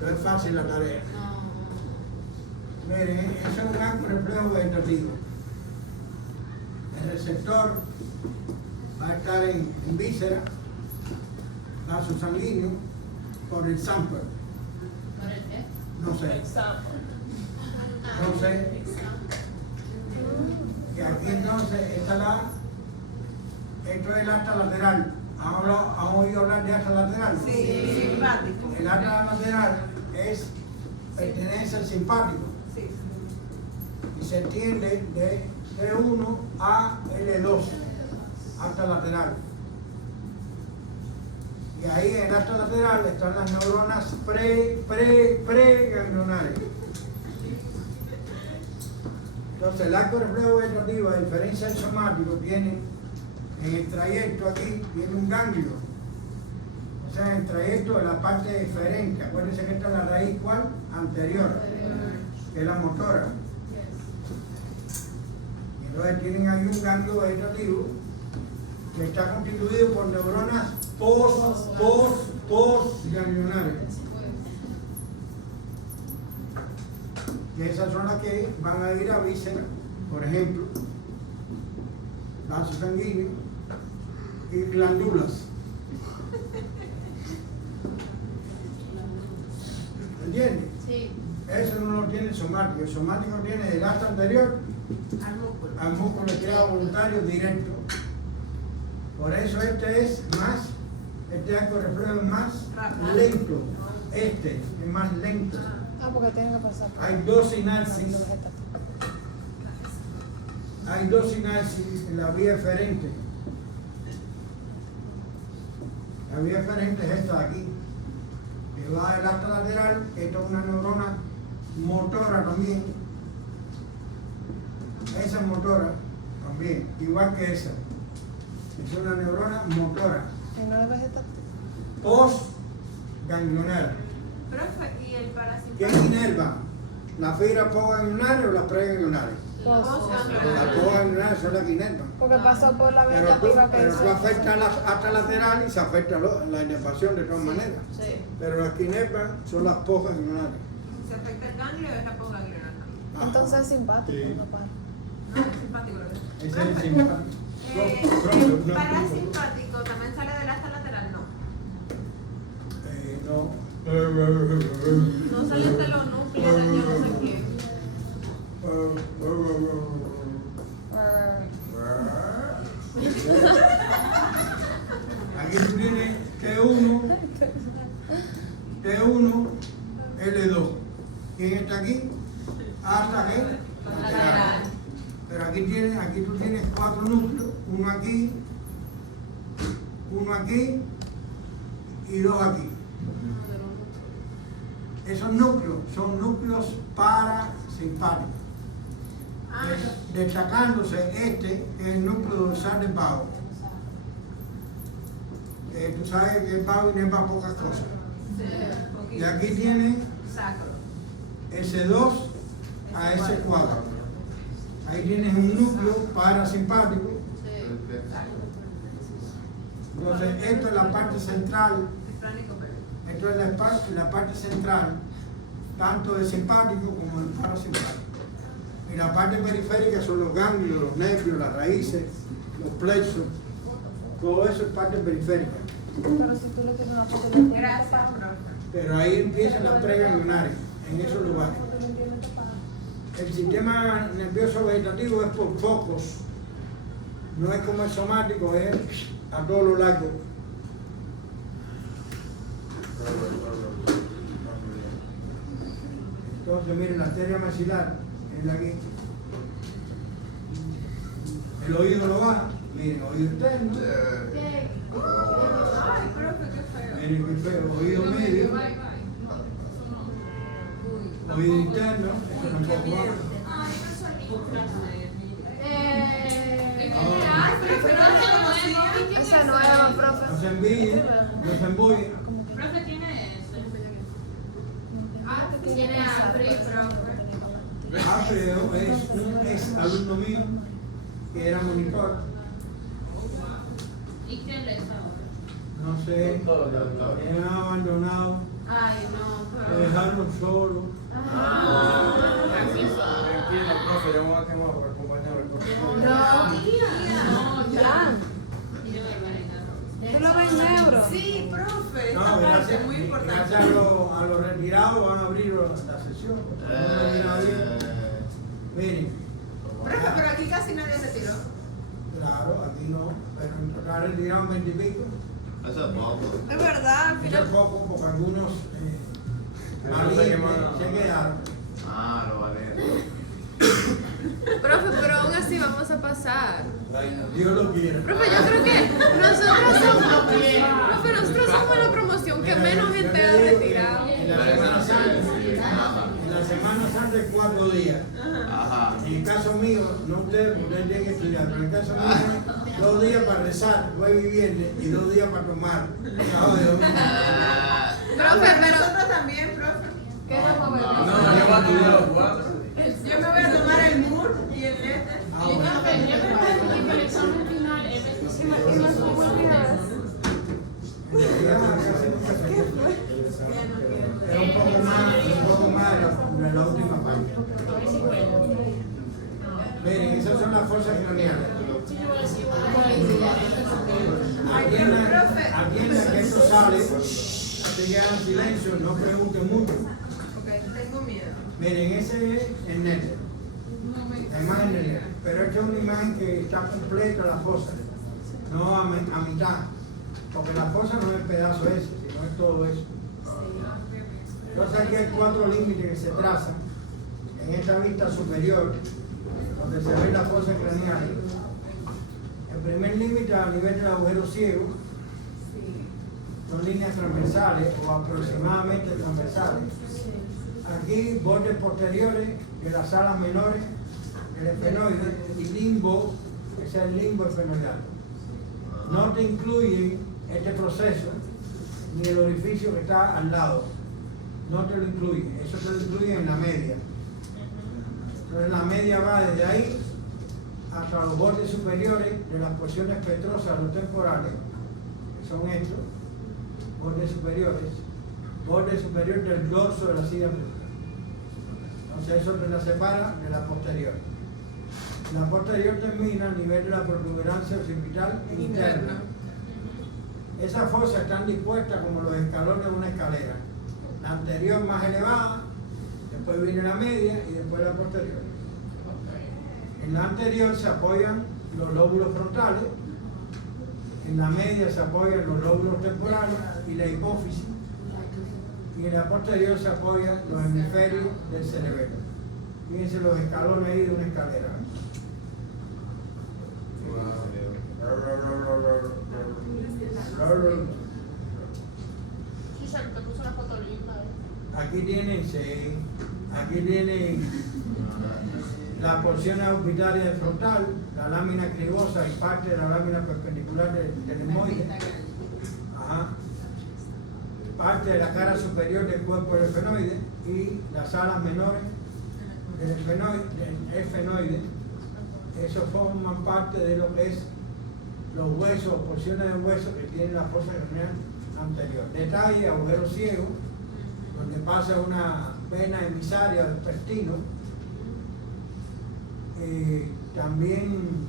no es fácil la tarea. Miren, eso es un arco reflejo vegetativo. El receptor va a estar en víscera, vaso sanguíneo, por el sample. No sé, no sé. Y aquí entonces, esto es el asta lateral. ¿Han oído hablar de asta lateral? Sí, simpático. El asta lateral pertenece al simpático Sí. y se extiende de T1 a L2, asta lateral. Y ahí en el asta lateral están las neuronas preganglionales. Entonces el arco reflejo vegetativo, a diferencia del somático, tiene en el trayecto aquí, tiene un ganglio. O sea, en el trayecto de la parte diferente. Acuérdense que esta es la raíz, ¿cuál? Anterior, que es la motora. Y entonces tienen ahí un ganglio vegetativo que está constituido por neuronas postganglionales. Y esas son las que van a ir a vísceras, por ejemplo, vasos sanguíneos y glándulas. ¿Entiendes? Sí. Eso no lo tiene el somático. El somático tiene del asta anterior al músculo estriado voluntario directo. Por eso este arco reflejo es más lento. Este es más lento. Ah, porque tiene que pasar por Hay dos sinapsis. el vegetativo. Hay dos sinapsis en la vía eferente. La vía eferente es esta de aquí. Que va del asta lateral, esto es una neurona motora también. Esa es motora también, igual que esa. Es una neurona motora. Y no es vegetativo. Postganglionar. Profe, ¿y el ¿Qué parasimpático? inerva? ¿Las fibras postganglionares o las preganglionares? Las postganglionares son las que inervan. Porque pasó por la Pero tú, vegetativa que pero hizo. tú afectas la asta lateral y se afecta la inervación de todas maneras. Sí. Pero las que inervan son las postganglionares. ¿Se afecta el ganglio o es la posganglionar? Entonces es simpático. Sí. No para. No, es simpático lo que es. Ese es el simpático. El parasimpático también sale del asta lateral, no. No. No sale de los núcleos de yo no sé qué. Aquí tú tienes T1, L2. ¿Quién está aquí? Hasta que lateral. Pero aquí tú tienes 4 núcleos, uno aquí y 2 aquí. Esos núcleos son núcleos parasimpáticos. Destacándose este, que es el núcleo dorsal del vago. Tú sabes que el vago inerva pocas cosas. Y aquí tiene Sacro. S2 a S4. Ahí tienes un núcleo parasimpático. Entonces, esto es la parte central. Esto es la parte central, tanto del simpático como del parasimpático. Y la parte periférica son los ganglios, los nervios, las raíces, los plexos. Todo eso es parte periférica. Pero si tú le tienes una foto, le tienes que Gracias, parar. profe. Pero ahí empiezan las preganglionares, en esos lugares. Tú le tienes que parar. El sistema nervioso vegetativo es por focos. No es como el somático, es a todo lo largo. Entonces, miren, la arteria maxilar es la aquí. El oído lo baja, miren, oído externo, Ay, profe, qué feo. miren qué feo, oído medio, oído interno, eso tampoco baja. Ay, profe, no lo conocía. Esa nueva, profe. No se envíen, no se embullen. Profe, tiene ese. Ah, tú tienes hambre, profe. Alfredo es un ex alumno mío que era monitor. ¿Y quién le es ahora? No sé, me han abandonado, Ay, no, me dejaron solo. Tranquilo, profe, yo me voy a quemar por acompañarme. No, ya. ¿Tú lo ves negro? Sí, profe, No, esta parte gracias, es muy importante. gracias a los retirados van a abrir la sesión. Miren, Profe, pero aquí casi nadie se tiró. Claro, aquí no, pero en total retiraron 20 y pico. Eso es poco. Es verdad, al Eso es final. poco porque algunos No sé qué valientes más. se quedaron. Ah, lo vale. Profe, pero aún así vamos a pasar. Dios lo quiera. Profe, yo creo que nosotros somos la promoción que menos gente ha retirado. En la Semana Santa, en la Semana Santa es 4 días. Ajá. En el caso mío, no ustedes tienen que estudiar, pero en el caso mío es 2 días para rezar, jueves y viernes, y 2 días para tomar. Sábado y domingo. Profe, pero. Nosotros también, profe. ¿Qué vamos a ver? No, yo voy a estudiar los 4. Yo me voy a tomar el MUR y el LETE. Ah, Yo bueno. creo que el examen final es 25 Es un poco más de la última parte. Miren, esas son las fuerzas craneales. Atiendan que esto sale, se quedan en silencio, no pregunten mucho. Ok, tengo miedo. Miren, ese es el nete, la imagen del nete. Pero esta es una imagen que está completa la fosa, no a mitad. Porque la fosa no es el pedazo ese, sino es todo eso. Entonces aquí hay 4 límites que se trazan en esta vista superior, donde se ve la fosa craneal. El primer límite a nivel del agujero ciego son líneas transversales o aproximadamente transversales. Aquí bordes posteriores de las alas menores del esfenoide y limbo, ese es el limbo esfenoidal. No te incluyen este proceso ni el orificio que está al lado. No te lo incluyen, eso te lo incluyen en la media. Entonces la media va desde ahí hasta los bordes superiores de las porciones petrosas, los temporales, que son estos, bordes superiores, borde superior del dorso de la silla bruta. Entonces eso te la separa de la posterior. La posterior termina a nivel de la protuberancia occipital interna. Esas fosas están dispuestas como los escalones de una escalera. La anterior más elevada, después viene la media y después la posterior. En la anterior se apoyan los lóbulos frontales, en la media se apoyan los lóbulos temporales y la hipófisis, y en la posterior se apoyan los hemisferios del cerebelo. Fíjense los escalones ahí de una escalera. Susan, te puso una foto linda. Aquí tienen las porciones orbitales del frontal, la lámina cribosa y parte de la lámina perpendicular del etmoide. Ajá. Parte de la cara superior del cuerpo del esfenoide y las alas menores del esfenoide. Eso forman parte de lo que es los huesos, porciones de hueso que tiene la fosa craneal anterior. Detalle, agujero ciego, donde pasa una vena emisaria del intestino. También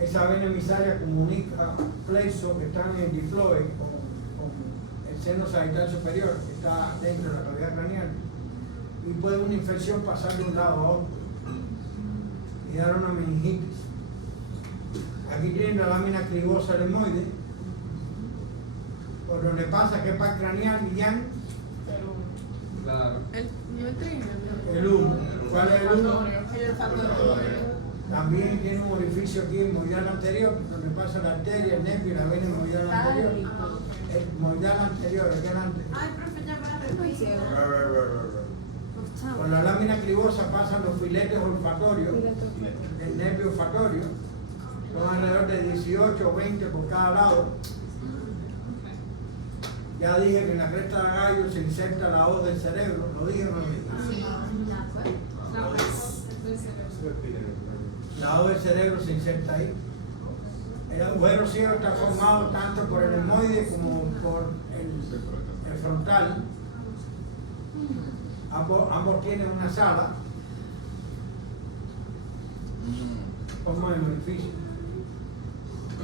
esa vena emisaria comunica plexos que están en difloe con el seno sagital superior, que está dentro de la cavidad craneal. Y puede una infección pasar de un lado a otro y dar una meningitis. Aquí tienen la lámina cribosa del etmoide, por donde pasa que es par craneal y yang, Claro. el 1. ¿Cuál es el 1? El factor. También tiene un orificio aquí en moidal anterior, donde pasa la arteria, el nervio y la vena moidal anterior. El moidal anterior, aquí adelante. Ay, profe, ya va a repetir. Por la lámina cribosa pasan los filetes olfatorios del nervio olfatorio. Son alrededor de 18 o 20 por cada lado. Ya dije que en la cresta de gallo se inserta la hoz del cerebro. ¿Lo dije o no lo dije? La hoz del cerebro se inserta ahí. El agujero ciego está formado tanto por el etmoide como por el frontal. Ambos tienen una sala, como el orificio.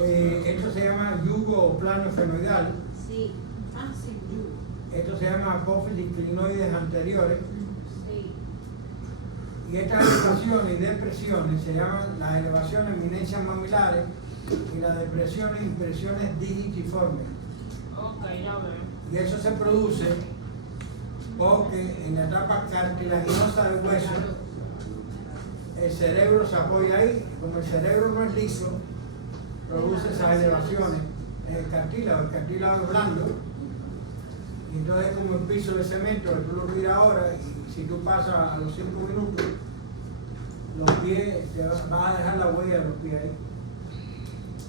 Esto se llama yugo o plano esfenoidal. Sí. Ah, sí. Esto se llama apófisis clinoides anteriores. Sí. Y estas elevaciones y depresiones se llaman las elevaciones eminencias mamilares y las depresiones impresiones digitiformes. Ok, ya veo. Y eso se produce porque en la etapa cartilaginosa del hueso el cerebro se apoya ahí, y como el cerebro no es liso, produce esas elevaciones en el cartílago es blando, y entonces como el piso de cemento, que tú lo miras ahora, y si tú pasas a los 5 minutos, los pies, te vas a dejar la huella de los pies ahí.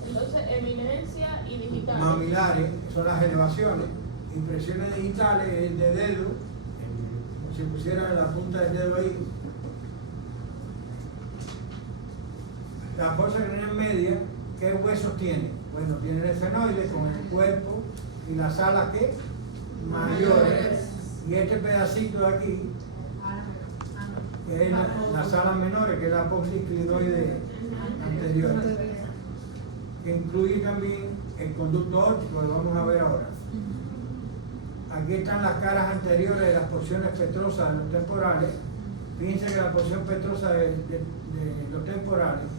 Entonces, eminencia y digital. Mamilares son las elevaciones, impresiones digitales es de dedo, como si pusiera la punta del dedo ahí. La fosa craneal media, ¿qué huesos tiene? Bueno, tiene el esfenoide con el cuerpo y las alas ¿qué? Mayores. Y este pedacito de aquí, que es las alas menores, que es la apófisis clinoide anterior, que incluye también el conducto óptico, lo vamos a ver ahora. Aquí están las caras anteriores de las porciones petrosas de los temporales. Fíjense que la porción petrosa de los temporales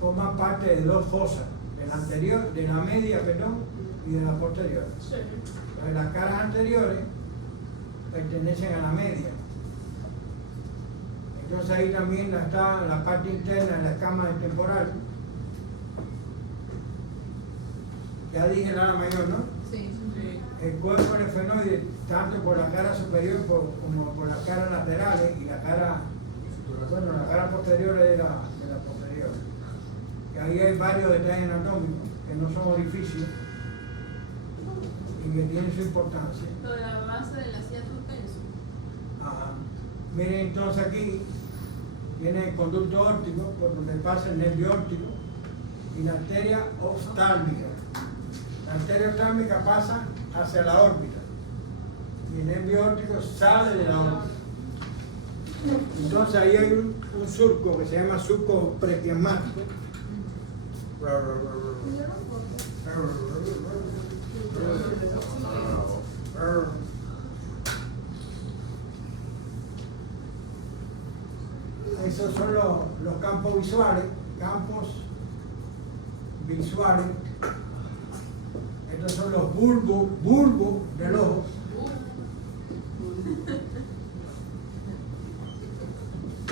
forma parte de dos fosas, de la anterior, de la media, perdón, y de la posterior. Sí. Entonces, las caras anteriores pertenecen a la media. Entonces ahí también está la parte interna de la escama del temporal. Ya dije el ala mayor, ¿no? Sí. Sí. El cuerpo del esfenoide, tanto por la cara superior como por las caras laterales y la cara, bueno, la cara posterior es de la posterior. Que ahí hay varios detalles anatómicos que no son orificios y que tienen su importancia. Lo de la base del asiato tenso. Ajá. Miren entonces aquí viene el conducto óptico por donde pasa el nervio óptico y la arteria oftálmica. La arteria oftálmica pasa hacia la órbita y el nervio óptico sale de la órbita. Entonces ahí hay un surco que se llama surco prequiasmático. Esos son los campos visuales, estos son los bulbos del ojo.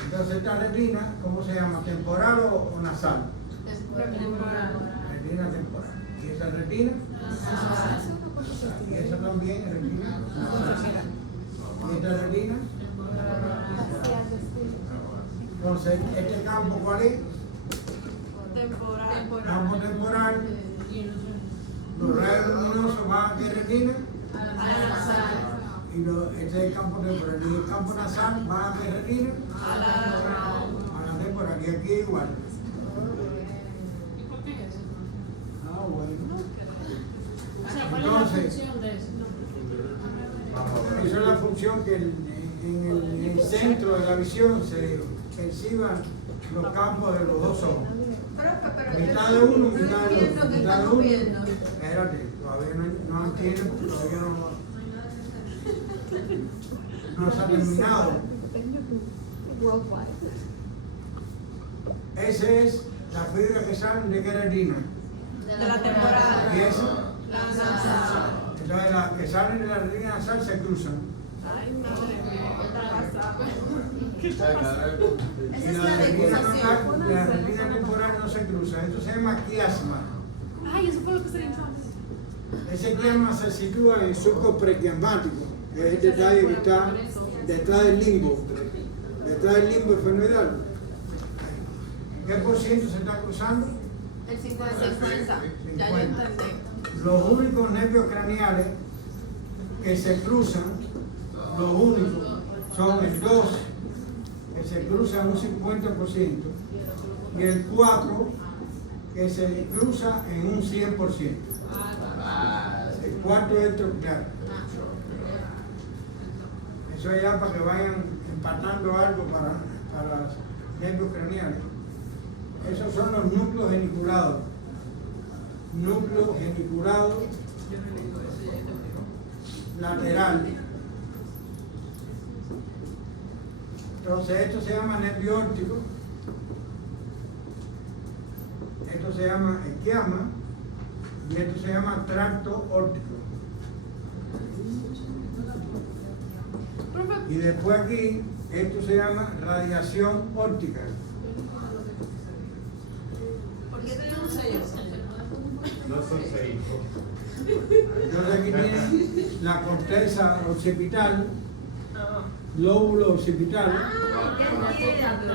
Entonces esta retina, ¿cómo se llama? ¿Temporal o nasal? Retina temporal. ¿Y esa retina? ¿Y esa también es retina? ¿Y esta retina? Entonces, ¿este campo cuál es? Campo temporal. Los rayos luminosos van a qué retina? Y este es el campo temporal. Y el campo nasal va a qué retina? A la temporal. Y aquí igual. ¿Y por qué es eso? Ah, bueno. O sea, ¿cuál es la Entonces, función de eso? esa es la función que en el centro de la visión se perciban los campos de los dos ojos. Mitad de uno, mitad del otro. Mitad de uno. Espérate, todavía no entiendo porque todavía no se ha terminado. Esa es la fibra que sale de qué retina. De la temporada. ¿Y eso? La nasal. Entonces las que salen de la retina nasal se cruzan. Ay, madre mía, ¿qué está pasando? Esa Y es la decusación. la retina temporal no se cruza. Esto se llama quiasma. Ay, eso fue lo que se le hizo. Ese quiasma se sitúa en el surco prequiasmático, que es el detalle que está detrás del limbo esfenoidal. ¿Qué por ciento se está cruzando? El 50. Ya yo entendí. Los únicos nervios craneales que se cruzan, los únicos, son el 2, que se cruza en un 50%, y el 4, que se cruza en un 100%. El cuarto es tropical. Eso es ya para que vayan empatando algo para los nervios craneales. Esos son los núcleos geniculados. Núcleo geniculado lateral. Entonces esto se llama nervio óptico, esto se llama esquiasma y esto se llama tracto óptico. Y después aquí, esto se llama radiación óptica. ¿Por qué tenemos 6? No son 6. Entonces aquí tienen la corteza occipital, No. lóbulo occipital. entiendo.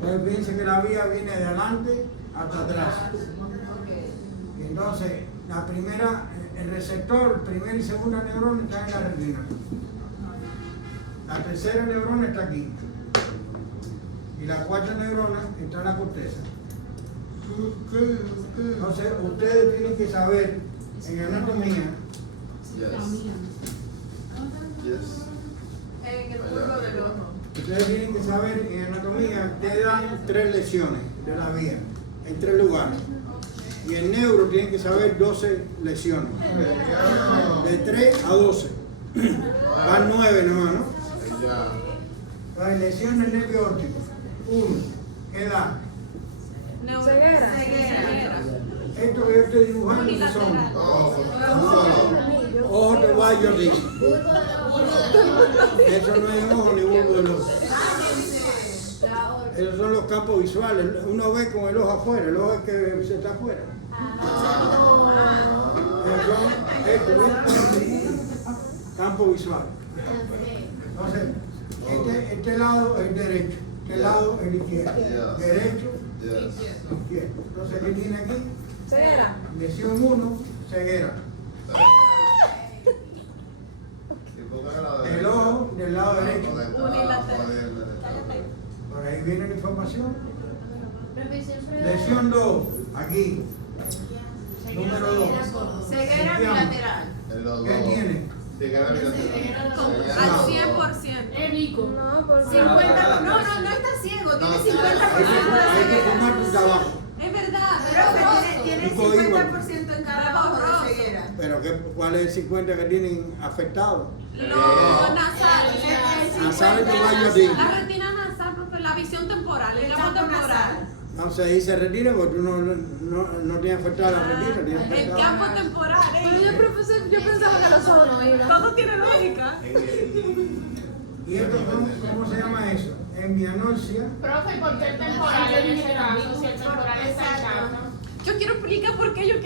Entonces fíjense que la vía viene de adelante hasta atrás. Y entonces, la primera, el receptor, primera y segunda neurona están en la retina. La tercera neurona está aquí. Y la cuarta neurona está en la corteza. Entonces, ustedes tienen que saber en anatomía En el bulbo del ojo. Ustedes tienen que saber en anatomía te dan 3 lesiones de la vía en 3 lugares. Y en neuro tienen que saber 12 lesiones. De 3 a 12. Van 9 nomás, ¿no? Las lesiones del nervio óptico. 1. ¿Qué da? Ceguera. Esto que yo estoy dibujando ¿qué son ojos de Guayotín. Eso no es ojo ni bulbo del ojo. Esos son los campos visuales. Uno ve con el ojo afuera, el ojo es que se está afuera. Esos son estos, ¿ves? Campo visual. Entonces, este lado es derecho, este lado es izquierdo. Derecho, izquierdo. Entonces, ¿qué tiene aquí? Ceguera. Lesión 1, ceguera. El ojo del lado derecho. Por ahí viene la información. Lesión 2, aquí. Número 2. Ceguera bilateral. ¿Qué tiene? Al 100%. No, por 50, no está ciego, tiene 50% Hay que de fumar tu ceguera. tabaco. Es verdad, pero tiene Un código. 50% en cada ojo de ceguera. Pero ¿cuál es el 50 que tienen afectado? Lo nasal. Nasal es Guayotín. La retina nasal, profe, la visión temporal, el campo temporal. No se dice retina porque tú no tienes afectada la retina, tienes El afectada. campo temporal, Pero yo, profesor, yo pensaba que los ojos no iban. todo tiene lógica. ¿Y esto cómo se llama eso? Envianosia. Profe, ¿por qué el temporal en ese caso? Si el temporal está acá. Yo quiero explicar por qué, profe.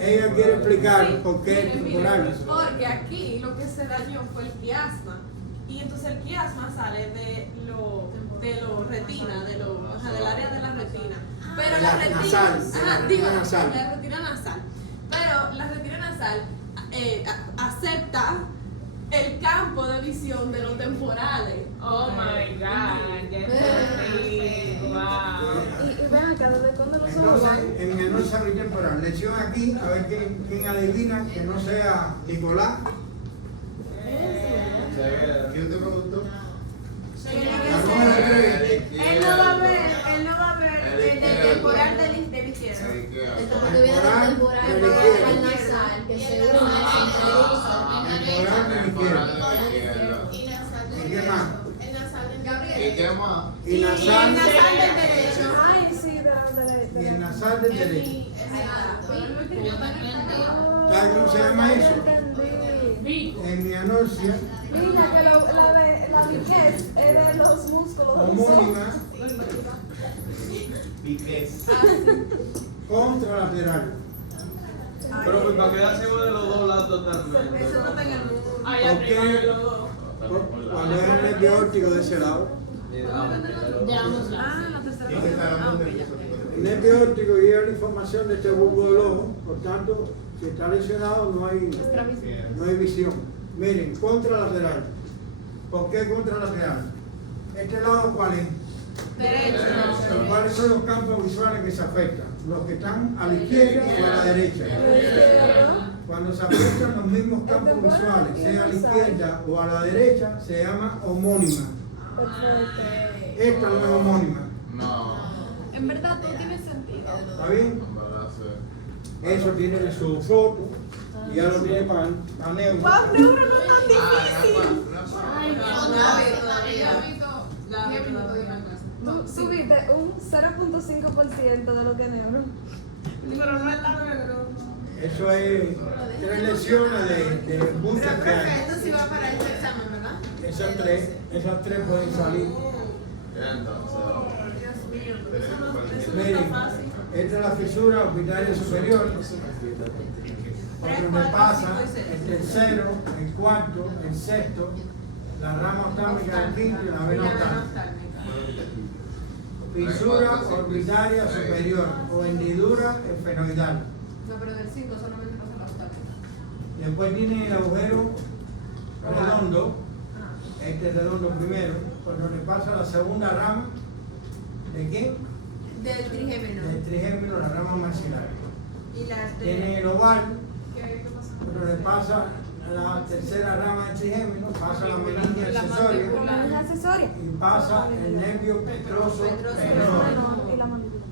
Ella quiere explicar por qué es temporal. Porque aquí lo que se dañó fue el quiasma. Y entonces el quiasma sale de lo retina, del área de la retina. Pero De la la retina, nasal, de la retina nasal. la retina nasal. Pero la retina nasal acepta el campo de visión de los temporales. Oh my God. Ya entendí. Wow. Y ven acá, ¿desde cuándo los ojos Entonces, van? envianosia bitemporal. Lesión aquí, a ver quién adivina que no sea Nicolás. ¿Quién te preguntó? La número 3. Él no va a ver el temporal de la izquierda. Estamos viendo la temporal Temporal de la izquierda. al nasal, que se une, Temporal de la izquierda. ¿Y qué más? ¿Y qué más? Y nasal. del derecho. Ay, sí, Y el nasal del derecho. Oh, ¿Sabes cómo se llama eso? ya entendí. Envianosia Mira que la vejez es de los músculos de los ojos. homónima contralateral. Pero pues para quedarse uno de los dos lados totalmente. Eso no está en el mundo. Ay, ¿Por arriba qué? de los dos. Cuando es el nervio óptico de ese lado. La tercera ¿Quién está Ah, ok, ya. El nervio óptico lleva la información de este bulbo del ojo, por tanto, si está lesionado no hay visión. Miren, contralateral. ¿Por qué contralateral? ¿Este lado cuál es? Derecho. ¿Cuáles son los campos visuales que se afectan? Los que están a la izquierda o a la derecha. Cuando se afectan los mismos campos visuales, sea a la izquierda o a la derecha, se llama homónima. Perfecto. Esta no es homónima. No. En verdad, todo tiene sentido. ¿Está bien? En verdad sí. Eso tiene su foto y ya lo tiene para neuro. ¡Wow, neuro no es tan difícil! No, dijiste un 0.5% de lo que negro. Pero no es tan negro. Eso es 3 lesiones de muchas que Profe, hay. esto sí va para este examen, ¿verdad? Esas tres pueden salir. Entonces, Dios mío, eso no Miren, está fácil. esta es la fisura orbitaria superior, por donde pasa el tercero, el cuarto, el sexto, la rama oftalmica del quinto y la vena oftalmica. Fisura orbitaria superior o hendidura esfenoidal. No, pero del 5 solamente pasa la oftalmica. Después tiene el agujero redondo, este redondo primero, por donde pasa la segunda rama. ¿De quién? Del trigémino. Del trigémino, la rama maxilar. Y la Tiene el oval, ¿Qué pasa? por donde pasa la tercera rama del trigémino, pasa la meninge accesoria Como es accesoria. y pasa el nervio petroso menor. Y la mandíbula.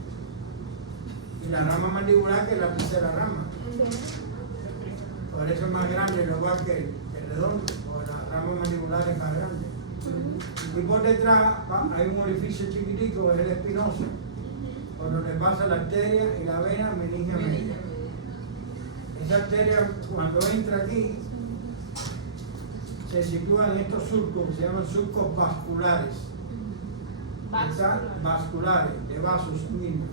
Y la rama mandibular, que es la tercera rama. Sí. Por eso es más grande el oval que el redondo, o la rama mandibular es más grande. Y por detrás hay un orificio chiquitico, es el espinoso, por donde pasa la arteria y la vena meninge media. Esa arteria, cuando entra aquí, se sitúa en estos surcos, se llaman surcos vasculares. Están vasculares, de vasos mismos,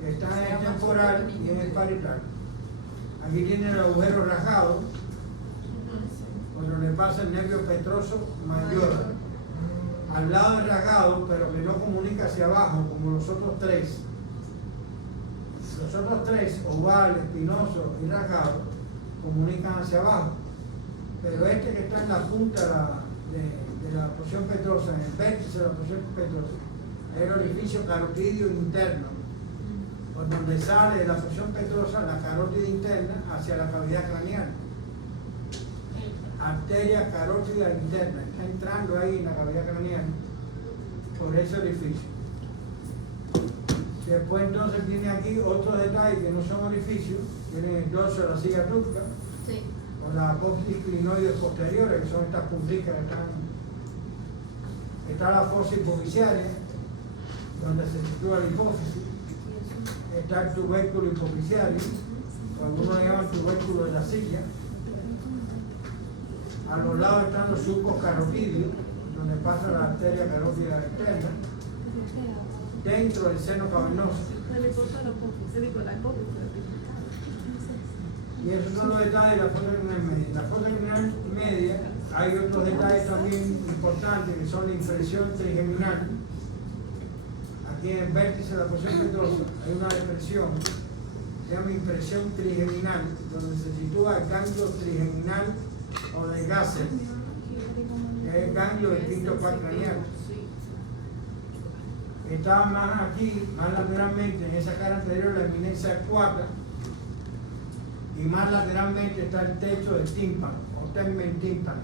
que están en el temporal y en el parietal. Aquí tiene el agujero rajado, por donde pasa el nervio petroso mayor. Al lado del rajado, pero que no comunica hacia abajo, como los otros tres. Los otros tres, oval, espinoso y rajado, comunican hacia abajo. Pero este que está en la punta de la porción petrosa, en el vértice de la porción petrosa, es el orificio carotidio interno, por donde sale de la porción petrosa la carótida interna hacia la cavidad craneal. Arteria carótida interna, está entrando ahí en la cavidad craneal por ese orificio. Después entonces tiene aquí otros detalles que no son orificios, tiene el dorso de la silla turca, Sí. con las apófisis clinoides posteriores, que son estas punticas que están. Está la fosa hipofisiaria, donde se sitúa la hipófisis. Está el tubérculo hipofisiario, o algunos le llaman tubérculo de la silla. A los lados están los surcos carotidios, donde pasa la arteria carótida externa. Dentro del seno cavernoso. Y esos son los detalles de la fosa criminal media. En la fosa criminal media hay otros detalles también importantes, que son la impresión trigeminal. Aquí en el vértice de la porción petrosa hay una depresión, se llama impresión trigeminal, donde se sitúa el ganglio trigeminal o de Gassel, que es el ganglio del quinto par craneal. Está más aquí, más lateralmente, en esa cara anterior, la eminencia acuata, y más lateralmente está el techo del tímpano, o temen tímpano.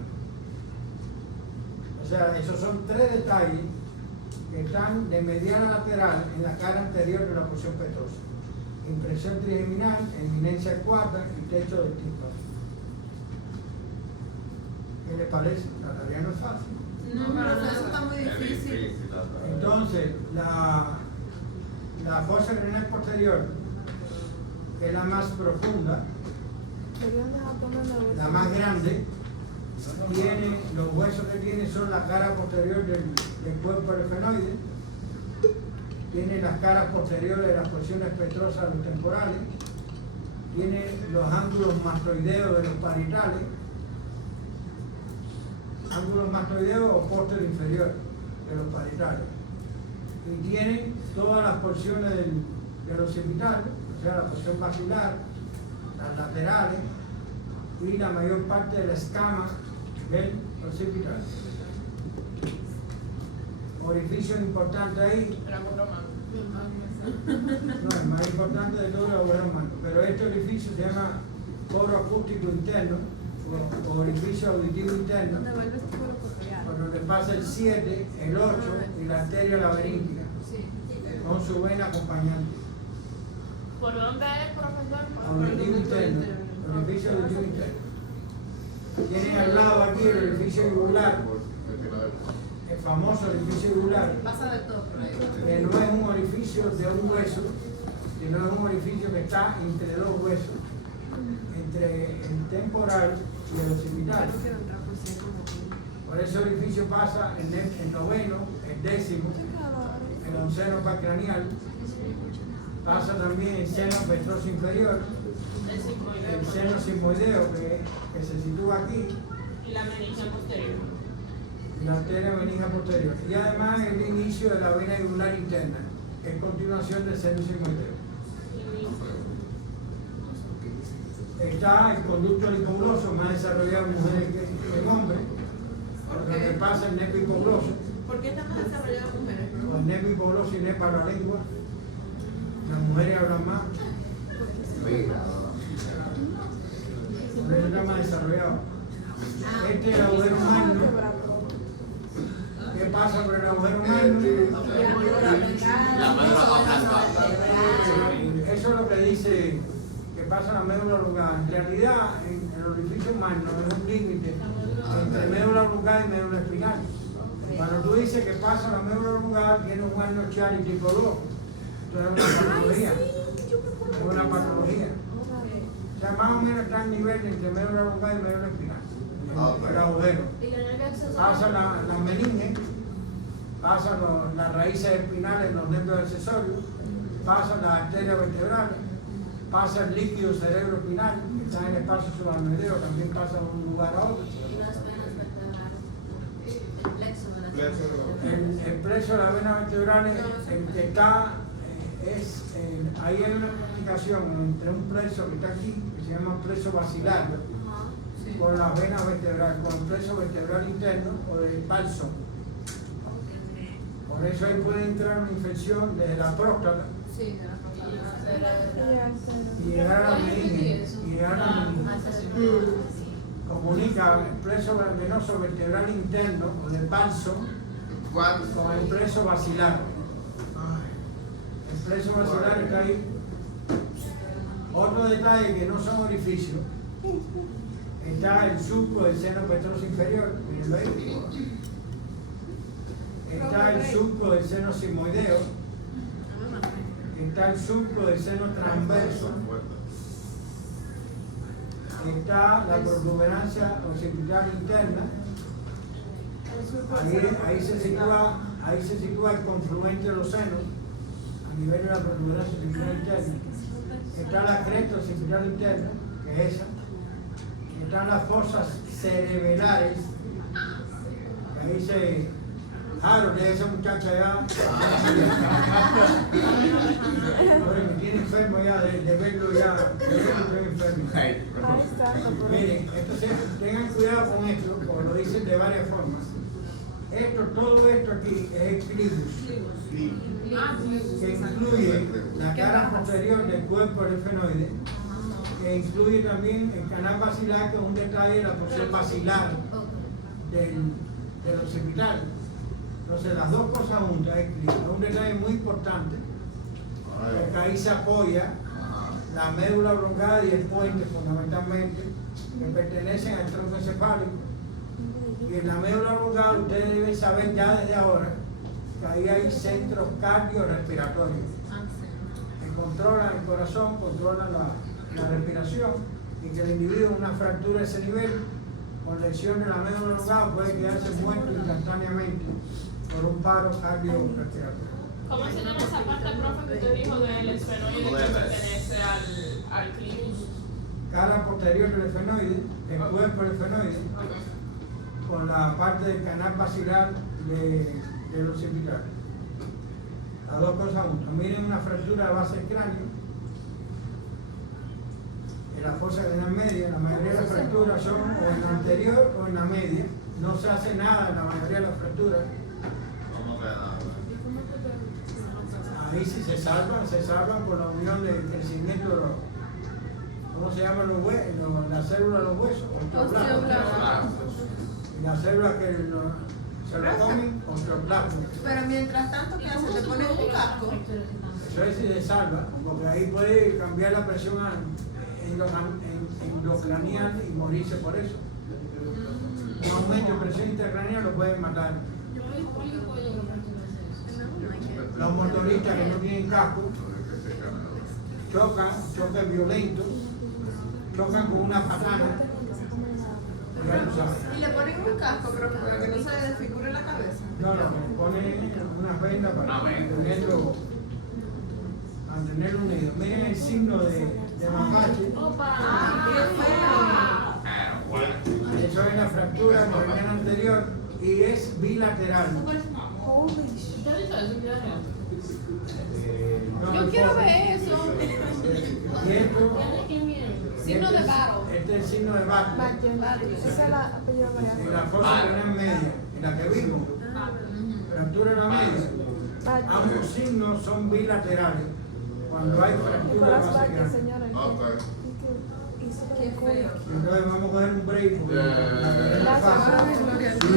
O sea, esos son tres detalles que están de mediana lateral en la cara anterior de la porción petrosa. Impresión trigeminal, eminencia acuata y techo del tímpano. ¿Qué le parece? La tarea no es fácil. No, pero eso está muy es difícil. difícil. Entonces, la fosa craneal posterior, que es la más profunda, la más grande, tiene, los huesos que tiene son la cara posterior del cuerpo esfenoide, tiene las caras posteriores de las porciones petrosas de los temporales, tiene los ángulos mastoideos de los parietales, ángulos mastoideos o póster inferior de los parietales, y tiene todas las porciones de los occipitales, o sea, la porción basilar, las laterales y la mayor parte de la escama del occipital. Orificio importante ahí, Era con Román. no, el más importante de todo es el agujero humano, pero este orificio se llama coro acústico interno o orificio auditivo interno, por donde pasa el 7, el 8 y la arteria laberíntica, con su vena acompañante. ¿Por dónde es, profesor? Auditivo interno, orificio auditivo interno. Tienen al lado aquí el orificio yugular, el famoso orificio yugular, Pasa de todo por ahí. que no es un orificio de un hueso, sino es un orificio que está entre dos huesos, entre el temporal y el occipital. Por ese orificio pasa el noveno, el décimo, el onceno craneal, pasa también el seno petroso inferior, el seno sigmoideo que se sitúa aquí, Y la meninge posterior. y la arteria meningia posterior. Y además el inicio de la vena yugular interna, que es continuación del seno sigmoideo. Está el conducto lipogloso, más desarrollado en mujeres que en hombres, lo que pasa el nervio hipogloso. ¿Por qué está más desarrollado en mujeres? El nervio hipogloso y nervio para la lengua. Las mujeres hablan más, por eso está más desarrollado. Este es el agujero magno. ¿Qué pasa por el agujero magno? La médula oblongada. Eso es lo que dice que pasa en la médula oblongada. En realidad, en el orificio magno es un límite entre médula oblongada y médula espinal. Cuando tú dices que pasa en la médula oblongada, tiene un magno Chiari tipo 2. Entonces es una patología. Es una patología. O sea, más o menos está en nivel entre médula oblongada y médula espinal. El agujero. Y la nervio accesorio. Pasa la meninge, pasan las raíces espinales, los nervios accesorios, pasan las arterias vertebrales, pasa el líquido cerebroespinal, que está en el espacio subaracnoideo, también pasa de un lugar a otro. Y las venas vertebrales. El plexo de la El plexo de las venas vertebrales, el que está, ahí hay una comunicación entre un plexo que está aquí, que se llama plexo basilar, con las venas vertebrales, con el plexo vertebral interno o del balso. Por eso ahí puede entrar una infección desde la próstata Sí, de la y llegar a la meninge. Y llegar a la meninge. Comunica el plexo venoso vertebral interno o del balso con el plexo basilar. El plexo basilar está ahí. Otro detalle que no son orificios. Está el surco del seno petroso inferior, mírenlo ahí. Está el surco del seno sigmoideo. Está el surco del seno transverso. Está la protuberancia occipital interna. Ahí se sitúa el confluente de los senos a nivel de la protuberancia occipital interna. Está la cresta occipital interna, que es esa. Están las fosas cerebrales, que ahí se... Claro, que esa muchacha ya... Oye, me tiene enfermo ya de verlo ya, de verlo estoy enfermo. Miren, entonces tengan cuidado con esto, porque lo dicen de varias formas. Todo esto aquí es el clivus, que incluye la cara posterior del cuerpo del efenoide, que incluye también el canal basilar, que es un detalle de la porción basilar del occipital. Entonces, las dos cosas juntas es un detalle muy importante, porque ahí se apoya la médula oblongada y el puente, fundamentalmente, que pertenecen al tronco encefálico. Y en la médula oblongada, ustedes deben saber ya desde ahora que ahí hay centros cardiorrespiratorios que controlan el corazón, controlan la respiración, y que el individuo en una fractura de ese nivel, con lesión de la médula oblongada, puede quedarse muerto instantáneamente por un paro cardiorrespiratorio. ¿Cómo se llama esa parte, profe, que usted dijo del esfenoide que pertenece al clivus? Cara posterior del efenoide, el cuerpo del efenoide, con la parte del canal basilar del occipital. Las dos cosas juntas. Miren una fractura de base del cráneo, en la fosa craneal media. La mayoría de las fracturas son o en la anterior o en la media. No se hace nada en la mayoría de las fracturas. Ahí sí se salvan por la unión del crecimiento de los, ¿cómo se llaman los huesos? Las células de los huesos, osteoblastos. Y las células que se lo comen, osteoblastos. Pero mientras tanto, ¿qué hace? ¿Te pones un casco? Eso es si se salva, porque ahí puede cambiar la presión endocranial y morirse por eso. Un aumento de presión intracraneal lo pueden matar. Los motoristas que no tienen casco chocan, choques violentos, chocan con una patana. Ya tú sabes. Y le ponen un casco, pero para que no se le desfigure la cabeza. No, le ponen una venda para mantenerlo unido. Miren el signo de mapache. Eso es la fractura del ordenal anterior y es bilateral. Yo quiero ver eso. Y esto, Signo de varo. este es el signo de battle. Esa es la apellido de Y María. la fosa renal media, en la que vivo, fractura en la media. Ambos signos son bilaterales. Cuando hay fractura Nicolás base Vázquez, grande. señores. Ok. Hizo Qué feo. Entonces vamos a coger un break porque Yeah. la tenemos Gracias, fácil. Gloria a Dios.